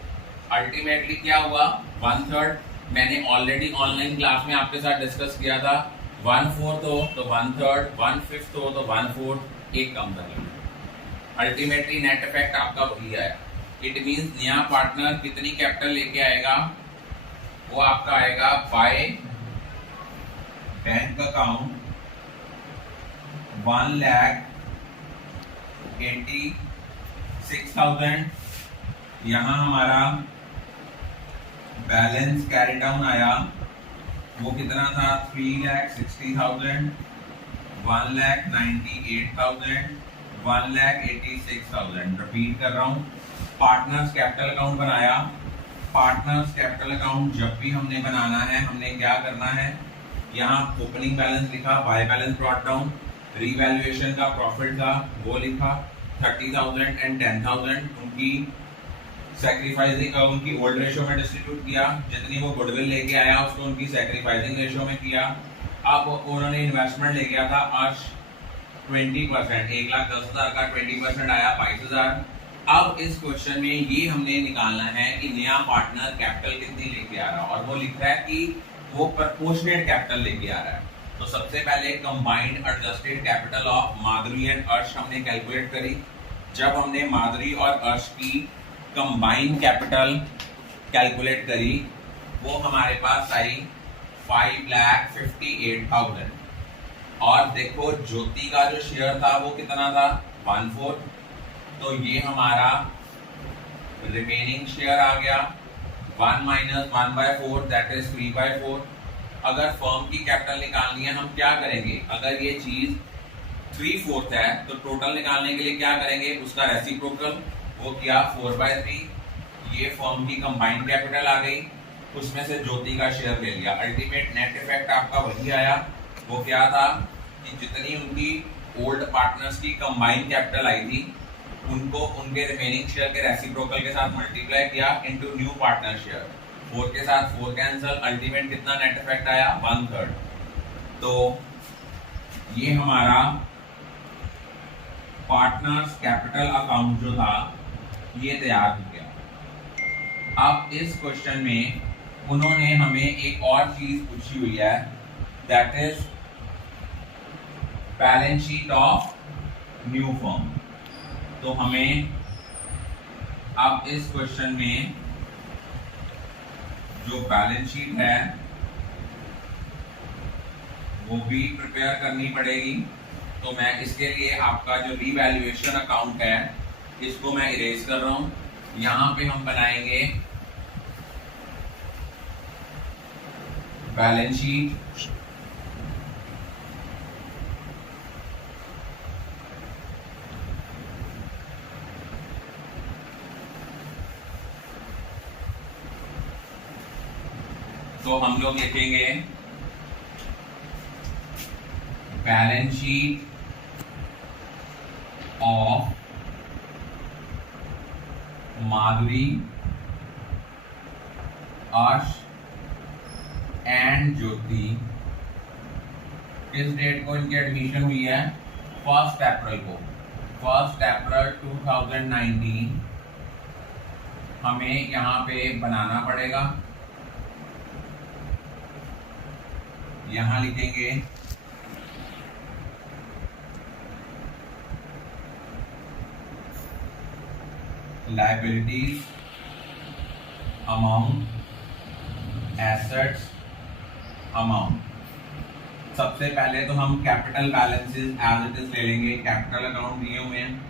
अल्टीमेटली क्या हुआ 1/3। मैंने ऑलरेडी ऑनलाइन क्लास में आपके साथ डिस्कस किया था, 1/4 हो तो 1/3, 1/5 हो तो 1/4, एक कम कर लेंगे, अल्टीमेटली नेट इफेक्ट आपका वही आया। इट मींस नया पार्टनर कितनी कैपिटल लेके आएगा, वो आपका आएगा बाय बैंक अकाउंट 1,86,000। यहाँ हमारा बैलेंस कैरी डाउन आया, वो कितना था 3,60,000, 1,98,000, 1,86,000। रिपीट कर रहा हूँ, पार्टनर्स कैपिटल अकाउंट बनाया। पार्टनर्स कैपिटल अकाउंट जब भी हमने बनाना है हमने क्या करना है, यहाँ ओपनिंग बैलेंस लिखा, bye balance brought down, revaluation का प्रॉफिट था वो लिखा, 30,000 एंड 10,000 उनकी सैक्रिफाइसिंग उनकी ओल्ड रेशियो में डिस्ट्रीब्यूट किया, जितनी वो गुडविल लेके आया उसको उनकी सैक्रिफाइसिंग रेशियो में किया। अब उन्होंने इन्वेस्टमेंट ले गया था अर्श 20%, 1,10,000 का 20% आया 22,000। अब इस क्वेश्चन में ये हमने निकालना है कि नया पार्टनर कैपिटल कितनी लेके आ रहा है, और वो लिख रहा है कि वो प्रपोर्शनेट कैपिटल लेके आ रहा है। तो सबसे पहले combined adjusted capital of Madhuri and अर्श हमने कैलकुलेट करी। जब हमने माधुरी और अर्श की कंबाइंड कैपिटल कैलकुलेट करी वो हमारे पास आई 5,58,000। और देखो ज्योति का जो शेयर था वो कितना था 1/4, तो ये हमारा रिमेनिंग शेयर आ गया 1 माइनस 1/4 दैट इज 3/4। अगर फर्म की कैपिटल निकालनी है हम क्या करेंगे, अगर ये चीज 3/4 है, तो टोटल निकालने के लिए क्या करेंगे, उसका रेसिप्रोकल, वो किया 4/3, ये फर्म की कंबाइंड कैपिटल आ गई, उसमें से ज्योति का शेयर ले लिया। अल्टीमेट नेट इफेक्ट आपका वही आया, वो क्या था कि जितनी उनकी ओल्ड पार्टनर्स की कंबाइंड कैपिटल आई थी उनको उनके रिमेनिंग शेयर के रेसिप्रोकल के साथ मल्टीप्लाई किया इनटू न्यू पार्टनर शेयर। 4 के साथ 4 कैंसल, अल्टीमेट कितना नेट इफेक्ट आया, 1/3। तो ये हमारा पार्टनर्स कैपिटल अकाउंट जो था ये तैयार हो गया। अब इस क्वेश्चन में उन्होंने हमें एक और चीज पूछी हुई है, that is balance sheet of new firm. तो हमें अब इस क्वेश्चन में जो बैलेंस शीट है वो भी प्रिपेयर करनी पड़ेगी। तो मैं इसके लिए आपका जो रीवैल्यूएशन अकाउंट है इसको मैं इरेज कर रहा हूं। यहां पे हम बनाएंगे बैलेंस शीट, तो हम लोग लिखेंगे बैलेंस शीट ऑफ माधुरी, अर्श एंड ज्योति। किस डेट को इनकी एडमिशन हुई है, 1 अप्रैल को, 1 अप्रैल 2019। हमें यहाँ पे बनाना पड़ेगा, यहाँ लिखेंगे लायबिलिटीज अमाउंट, एसेट्स अमाउंट। सबसे पहले तो हम capital balances as it is ले लेंगे। कैपिटल अकाउंट दिए हुए हैं,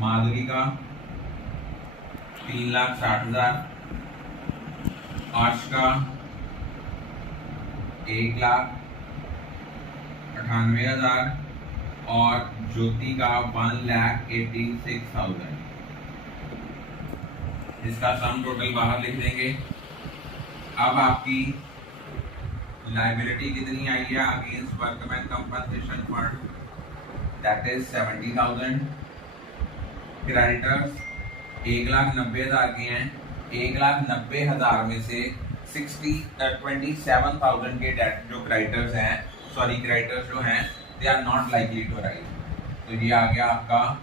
माधुरी का 3,60,000, अर्श का 1,98,000 और ज्योति का 1,86,000। इसका सम टोटल बाहर लिख देंगे। अब आपकी लायबिलिटी कितनी आई है against workman compensation fund, that is 70,000। Creditors 1,90,000 के हैं, 1,90,000 में से 27,000 के डेट जो क्रेडिटर्स हैं, सॉरी क्रेडिटर्स जो हैं they are not likely to rise. तो ये आ गया आपका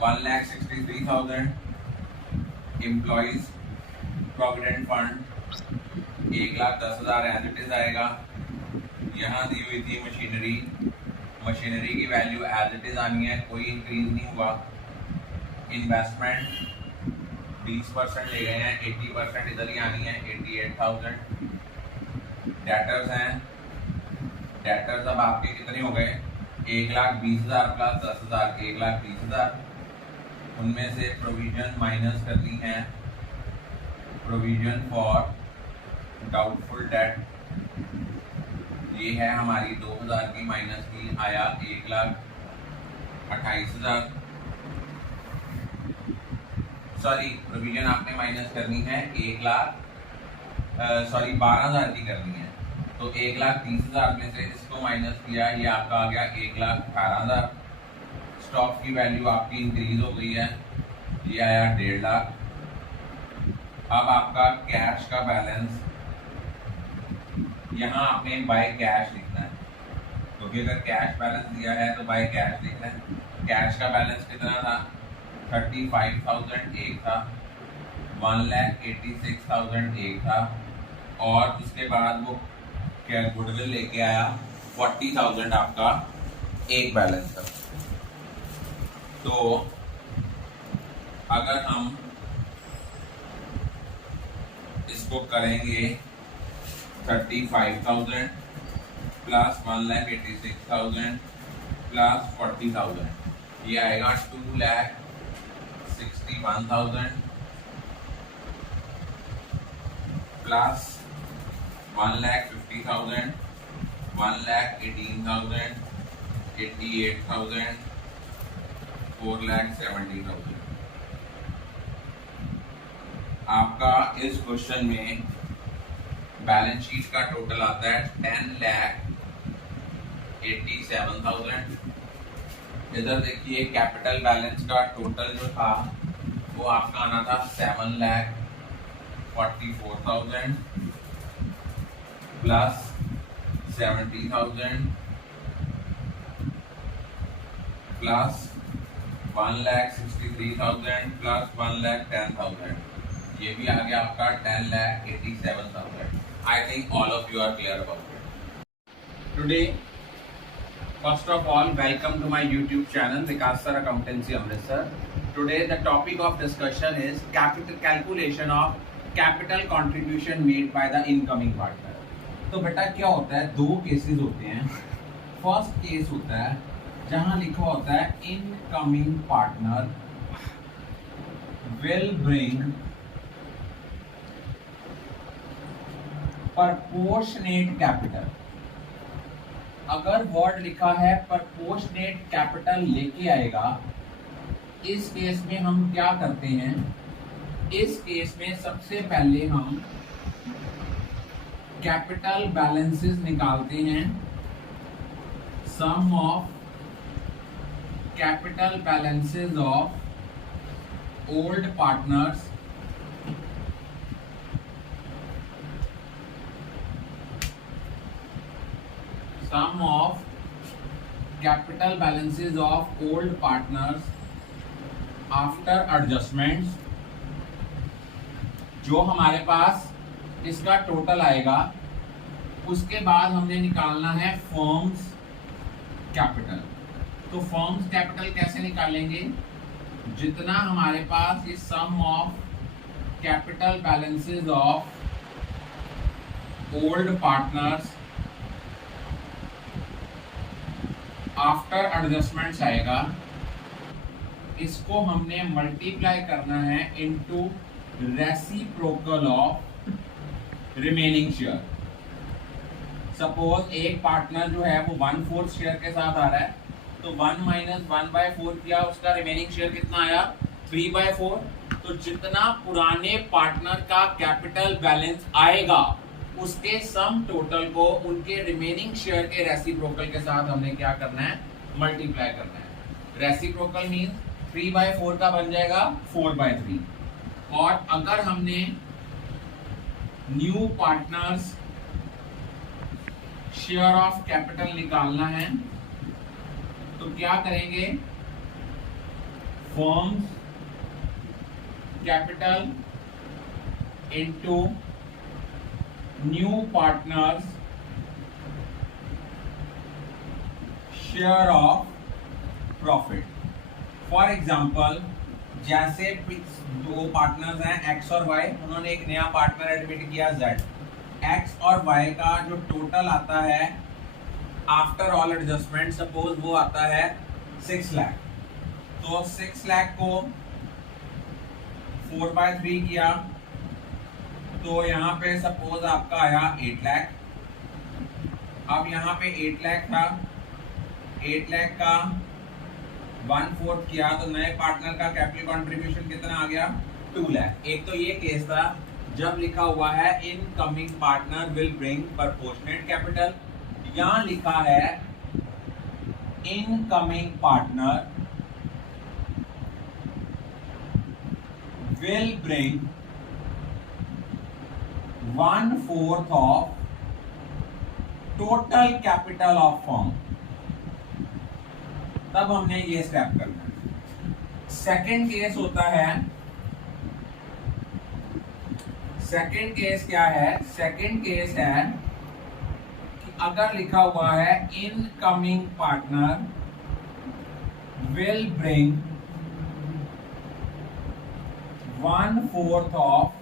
1,63,000। Employees provident fund 1,10,000 as it is आएगा। यहाँ दी हुई थी मशीनरी, मशीनरी की वैल्यू एज इट इज आनी है, कोई इंक्रीज नहीं हुआ। इन्वेस्टमेंट 20% ले गए हैं, 80% इधर ही आनी है, 88,000। डेटर्स हैं, डेटर्स अब आपके कितने हो गए, 1,20,000 प्लस 10,000, 1,20,000। उनमें से प्रोविजन माइनस करनी है, प्रोविजन फॉर डाउटफुल डेट ये है हमारी 2,000 की, माइनस की आया 1,28,000। सॉरी प्रोविजन आपने माइनस करनी है 12,000 की करनी है। तो 1,30,000 में से इसको माइनस किया, ये आपका आ गया 1,18,000। स्टॉक की वैल्यू आपकी इंक्रीज हो गई है, ये आया 1.5 लाख। अब आपका कैश का बैलेंस, यहाँ आपने बाय कैश लिखना है, क्योंकि अगर कैश बैलेंस दिया है तो बाय कैश लिखना है। कैश का बैलेंस कितना था, 35,000 एक था, 1,86,000 एक था, और उसके बाद वो क्या गुडविल लेके आया 40,000 आपका एक बैलेंस था। तो अगर हम इसको करेंगे 35,000 प्लस 1,86,000 प्लस 40,000, ये आएगा 2,61,000 प्लस 1,50,000, 1,18,000 88,000, 4,70,000। आपका इस क्वेश्चन में बैलेंस शीट का टोटल आता है 10,87,000। इधर देखिए कैपिटल बैलेंस का टोटल जो था वो आपका आना था 7,44,000 प्लस 70,000 प्लस 1,63,000 प्लस 1,10,000। ये भी आ गया आपका 10,87,000। I think all of you are clear about it. Today first of all, welcome to my YouTube channel Vikas Sir Accountancy Amritsar. Today the topic of discussion is capital calculation of capital contribution made by the incoming partner. तो बेटा क्या होता है, दो केसेस होते हैं। फर्स्ट केस होता है जहां लिखा होता है incoming partner will bring proportionate capital. अगर वर्ड लिखा है proportionate कैपिटल लेके आएगा, इस केस में हम क्या करते हैं, इस केस में सबसे पहले हम कैपिटल बैलेंसेस निकालते हैं। Sum of capital balances of old partners sum of capital balances of old partners after adjustments। जो हमारे पास इसका टोटल आएगा, उसके बाद हमने निकालना है फर्म्स कैपिटल। तो फर्म्स कैपिटल कैसे निकालेंगे, जितना हमारे पास ये sum of capital balances of old partners after adjustments आएगा, इसको हमने मल्टीप्लाई करना है into reciprocal of remaining share. Suppose एक पार्टनर जो है वो 1/4 शेयर के साथ आ रहा है, तो 1 - 1/4 किया, उसका रिमेनिंग शेयर कितना आया 3/4। तो जितना पुराने पार्टनर का कैपिटल बैलेंस आएगा उसके सम टोटल को उनके रिमेनिंग शेयर के रेसिप्रोकल के साथ हमने क्या करना है, मल्टीप्लाई करना है। रेसिप्रोकल मींस 3/4 का बन जाएगा 4/3। और अगर हमने new partner's share of capital निकालना है तो क्या करेंगे, firms capital into new partner's share of profit. For example, जैसे दो पार्टनर्स हैं एक्स और वाई, उन्होंने एक नया पार्टनर एडमिट किया जेड। एक्स और वाई का जो टोटल आता है आफ्टर ऑल एडजस्टमेंट, सपोज वो आता है 6 लाख। तो 6 लाख को 4/3 किया तो यहाँ पे सपोज आपका आया 8 लाख। अब यहाँ पे 8 लाख था, 8 लाख का 1/4 किया तो नए पार्टनर का कैपिटल कंट्रीब्यूशन कितना आ गया 2 लाख। एक तो ये केस था जब लिखा हुआ है incoming partner will bring proportionate capital, यहाँ लिखा है incoming partner will bring 1/4 of total capital of firm. तब हमने ये स्टेप करना है। सेकंड केस होता है, सेकंड केस क्या है, सेकंड केस है कि अगर लिखा हुआ है incoming partner will bring 1/4 of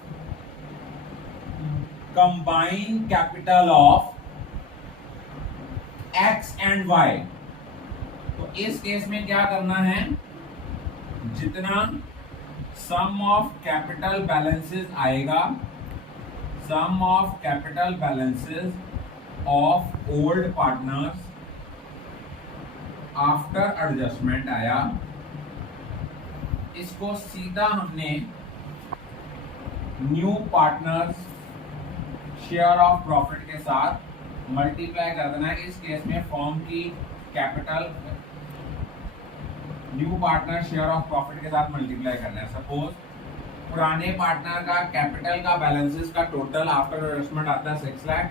combined capital of X and Y. तो इस केस में क्या करना है, जितना सम ऑफ कैपिटल बैलेंसेस आएगा, sum of capital balances of old partners after adjustment आया, इसको सीधा हमने new partner's share of profit के साथ मल्टीप्लाई कर देना है। इस केस में फॉर्म की capital new partner share of profit के साथ मल्टीप्लाई करना है। सपोज पुराने पार्टनर का कैपिटल का बैलेंसेस का टोटल आफ्टर एडजस्टमेंट आता है 6 लाख।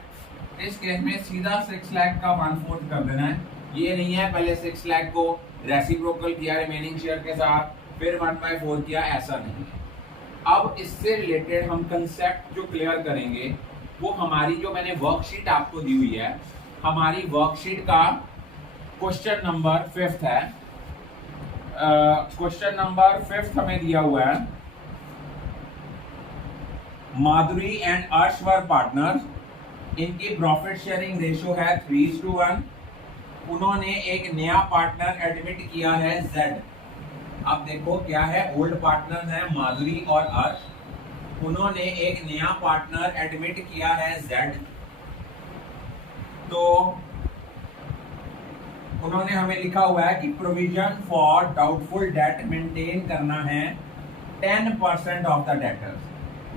इस केस में सीधा 6 लाख का 1/4 कर देना है। ये नहीं है पहले 6 लाख को रेसिप्रोकल किया रिमेनिंग शेयर के साथ फिर 1/4 किया, ऐसा नहीं है। अब इससे रिलेटेड हम कंसेप्ट जो क्लियर करेंगे वो हमारी जो मैंने वर्कशीट आपको दी हुई है, हमारी वर्कशीट का क्वेश्चन नंबर 5 है। क्वेश्चन नंबर 5 हमें दिया हुआ है, माधुरी एंड अर्श वर पार्टनर्स, इनकी प्रॉफिट शेयरिंग रेशियो है 3:1। उन्होंने एक नया पार्टनर एडमिट किया है Z। अब देखो क्या है, ओल्ड पार्टनर्स हैं माधुरी और अर्श, उन्होंने एक नया पार्टनर एडमिट किया है Z। तो उन्होंने हमें लिखा हुआ है कि provision for doubtful date maintain करना है 10% ऑफ द डेटर्स।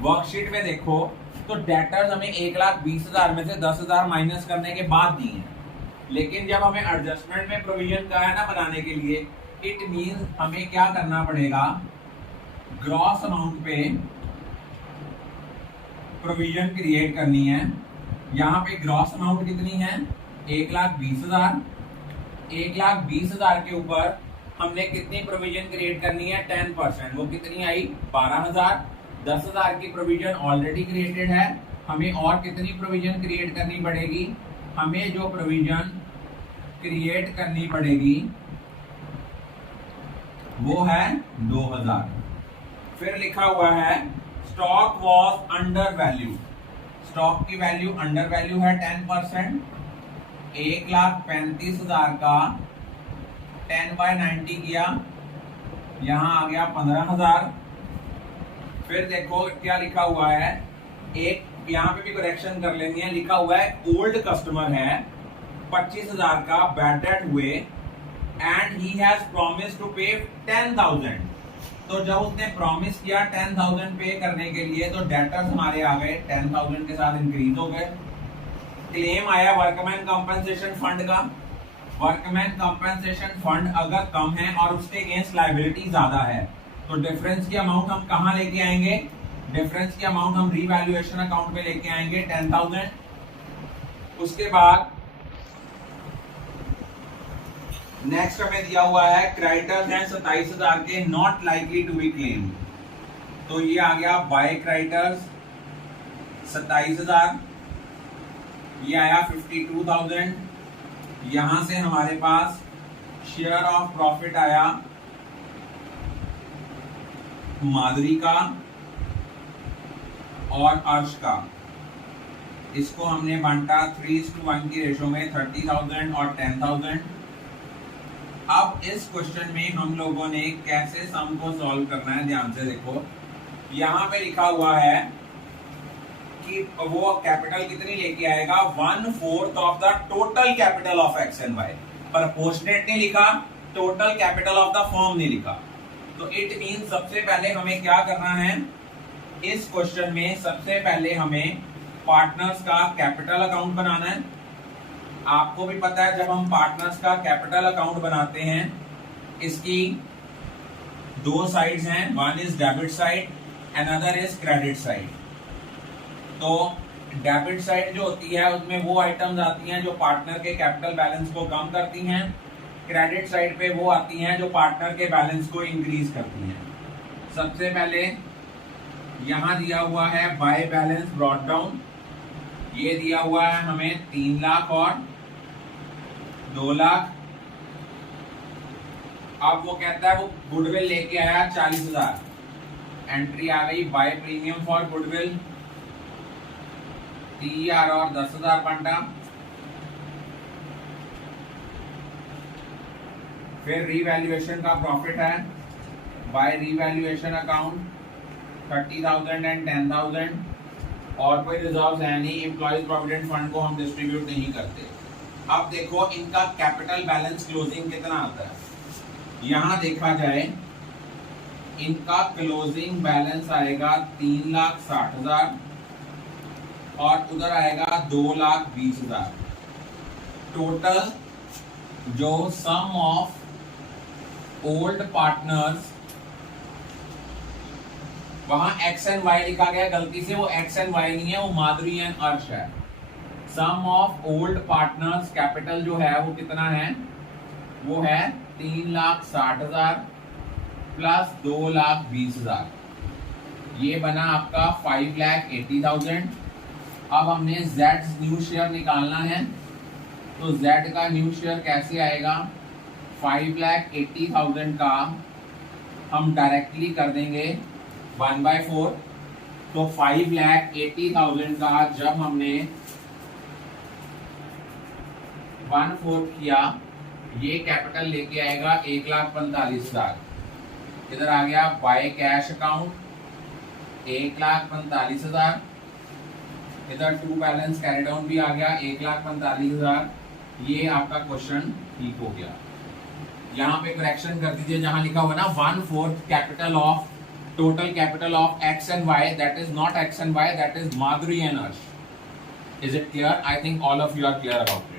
वर्कशीट में देखो तो डेटर्स हमें 1,20,000 में से 10,000 माइनस करने के बाद दी है, लेकिन जब हमें एडजस्टमेंट में प्रोविजन का है ना बनाने के लिए, इट मींस हमें क्या करना पड़ेगा, ग्रॉस अमाउंट पे प्रोविजन क्रिएट करनी है। यहाँ पे ग्रॉस अमाउंट कितनी है, 1,20,000। 1,20,000 के ऊपर हमने कितनी प्रोविजन क्रिएट करनी है, 10%। वो कितनी आई, 12,000। 10,000 की प्रोविजन ऑलरेडी क्रिएटेड है, हमें और कितनी प्रोविजन क्रिएट करनी पड़ेगी, हमें जो प्रोविजन क्रिएट करनी पड़ेगी वो है 2,000। फिर लिखा हुआ है stock was under value, stock की वैल्यू अंडर वैल्यू है 10%। 1,35,000 का 10/90 किया, यहां आ गया 15,000। फिर देखो क्या लिखा हुआ है, एक यहाँ पे भी करेक्शन कर लेनी है, लिखा हुआ है ओल्ड कस्टमर है 25,000 का बैटेड हुए and he has promise to pay 10,000। तो जब उसने प्रॉमिस किया 10,000 पे करने के लिए, तो डेटर्स हमारे आ गए 10,000 के साथ इंक्रीज हो गए। क्लेम आया वर्कमैन कंपनसेशन फंड का। वर्कमैन कंपनसेशन फंड अगर कम है और उसके अगेंस्ट लायबिलिटी ज्यादा है, तो डिफरेंस की अमाउंट हम कहां लेके आएंगे, डिफरेंस की अमाउंट हम रीवैल्यूएशन अकाउंट में लेके आएंगे 10,000। उसके बाद नेक्स्ट हमें दिया हुआ है क्रेडिटर्स हैं 27,000 के not likely to be claim. तो ये आ गया बाय क्रेडिटर्स 27,000, ये आया 52,000। यहां से हमारे पास शेयर ऑफ प्रॉफिट आया माधुरी का और अर्श का, इसको हमने बांटा 3:1 की रेशो में 30,000 और 10,000। अब इस क्वेश्चन में हम लोगों ने कैसे सम को सॉल्व करना है, ध्यान से देखो। यहां पे लिखा हुआ है कि वो कैपिटल कितनी लेके आएगा, 1/4 of the total capital of X and Y. Proportionate नहीं लिखा, total capital of the firm नहीं लिखा। तो इट मीन सबसे पहले हमें क्या करना है, इस क्वेश्चन में सबसे पहले हमें पार्टनर्स का कैपिटल अकाउंट बनाना है। आपको भी पता है जब हम पार्टनर्स का कैपिटल अकाउंट बनाते हैं, इसकी दो साइड्स हैं, one is debit side and other is credit side. तो डेबिट साइड जो होती है उसमें वो आइटम्स आती हैं जो पार्टनर के कैपिटल बैलेंस को कम करती हैं, क्रेडिट साइड पे वो आती हैं जो पार्टनर के बैलेंस को इंक्रीज करती हैं। सबसे पहले यहां दिया हुआ है बाय बैलेंस ब्रॉट डाउन, ये दिया हुआ है हमें 3 लाख और 2 लाख। अब वो कहता है वो गुडविल लेके आया 40,000, एंट्री आ गई बाय प्रीमियम फॉर गुडविल 30,000 और 10,000 बंटा। फिर रीवैल्यूएशन का प्रॉफिट है बाय रीवैल्यूएशन अकाउंट 30,000 एंड 10,000। और कोई रिजर्व्स है नहीं, एम्प्लॉइज प्रोविडेंट फंड को हम डिस्ट्रीब्यूट नहीं करते। अब देखो इनका कैपिटल बैलेंस क्लोजिंग कितना आता है। यहां देखा जाए इनका क्लोजिंग बैलेंस आएगा 3,60,000 और उधर आएगा 2,20,000। टोटल जो सम ऑफ ओल्ड पार्टनर्स, वहां एक्स एंड वाई लिखा गया गलती से, वो एक्स एंड वाई नहीं है, वो माधुरी एंड अर्श है। सम ऑफ ओल्ड पार्टनर्स कैपिटल जो है वो कितना है, वो है 3,60,000 प्लस 2,20,000, ये बना आपका 5,80,000। अब हमने Z न्यू शेयर निकालना है, तो Z का न्यू शेयर कैसे आएगा, 5,80,000 का हम डायरेक्टली कर देंगे 1/4। तो 5,80,000 का जब हमने 1/4 किया, ये कैपिटल लेके आएगा 1,45,000। इधर आ गया बाय कैश अकाउंट 1,45,000। इधर टू बैलेंस कैरी डाउन भी आ गया 1,45,000। ये आपका क्वेश्चन ठीक हो गया। यहाँ पे करेक्शन कर दीजिए जहां लिखा हुआ ना 1/4 capital of total capital of X and Y, that is not X and Y, that is Madhuri and Arsh. Is it clear? I think all of you are clear about it.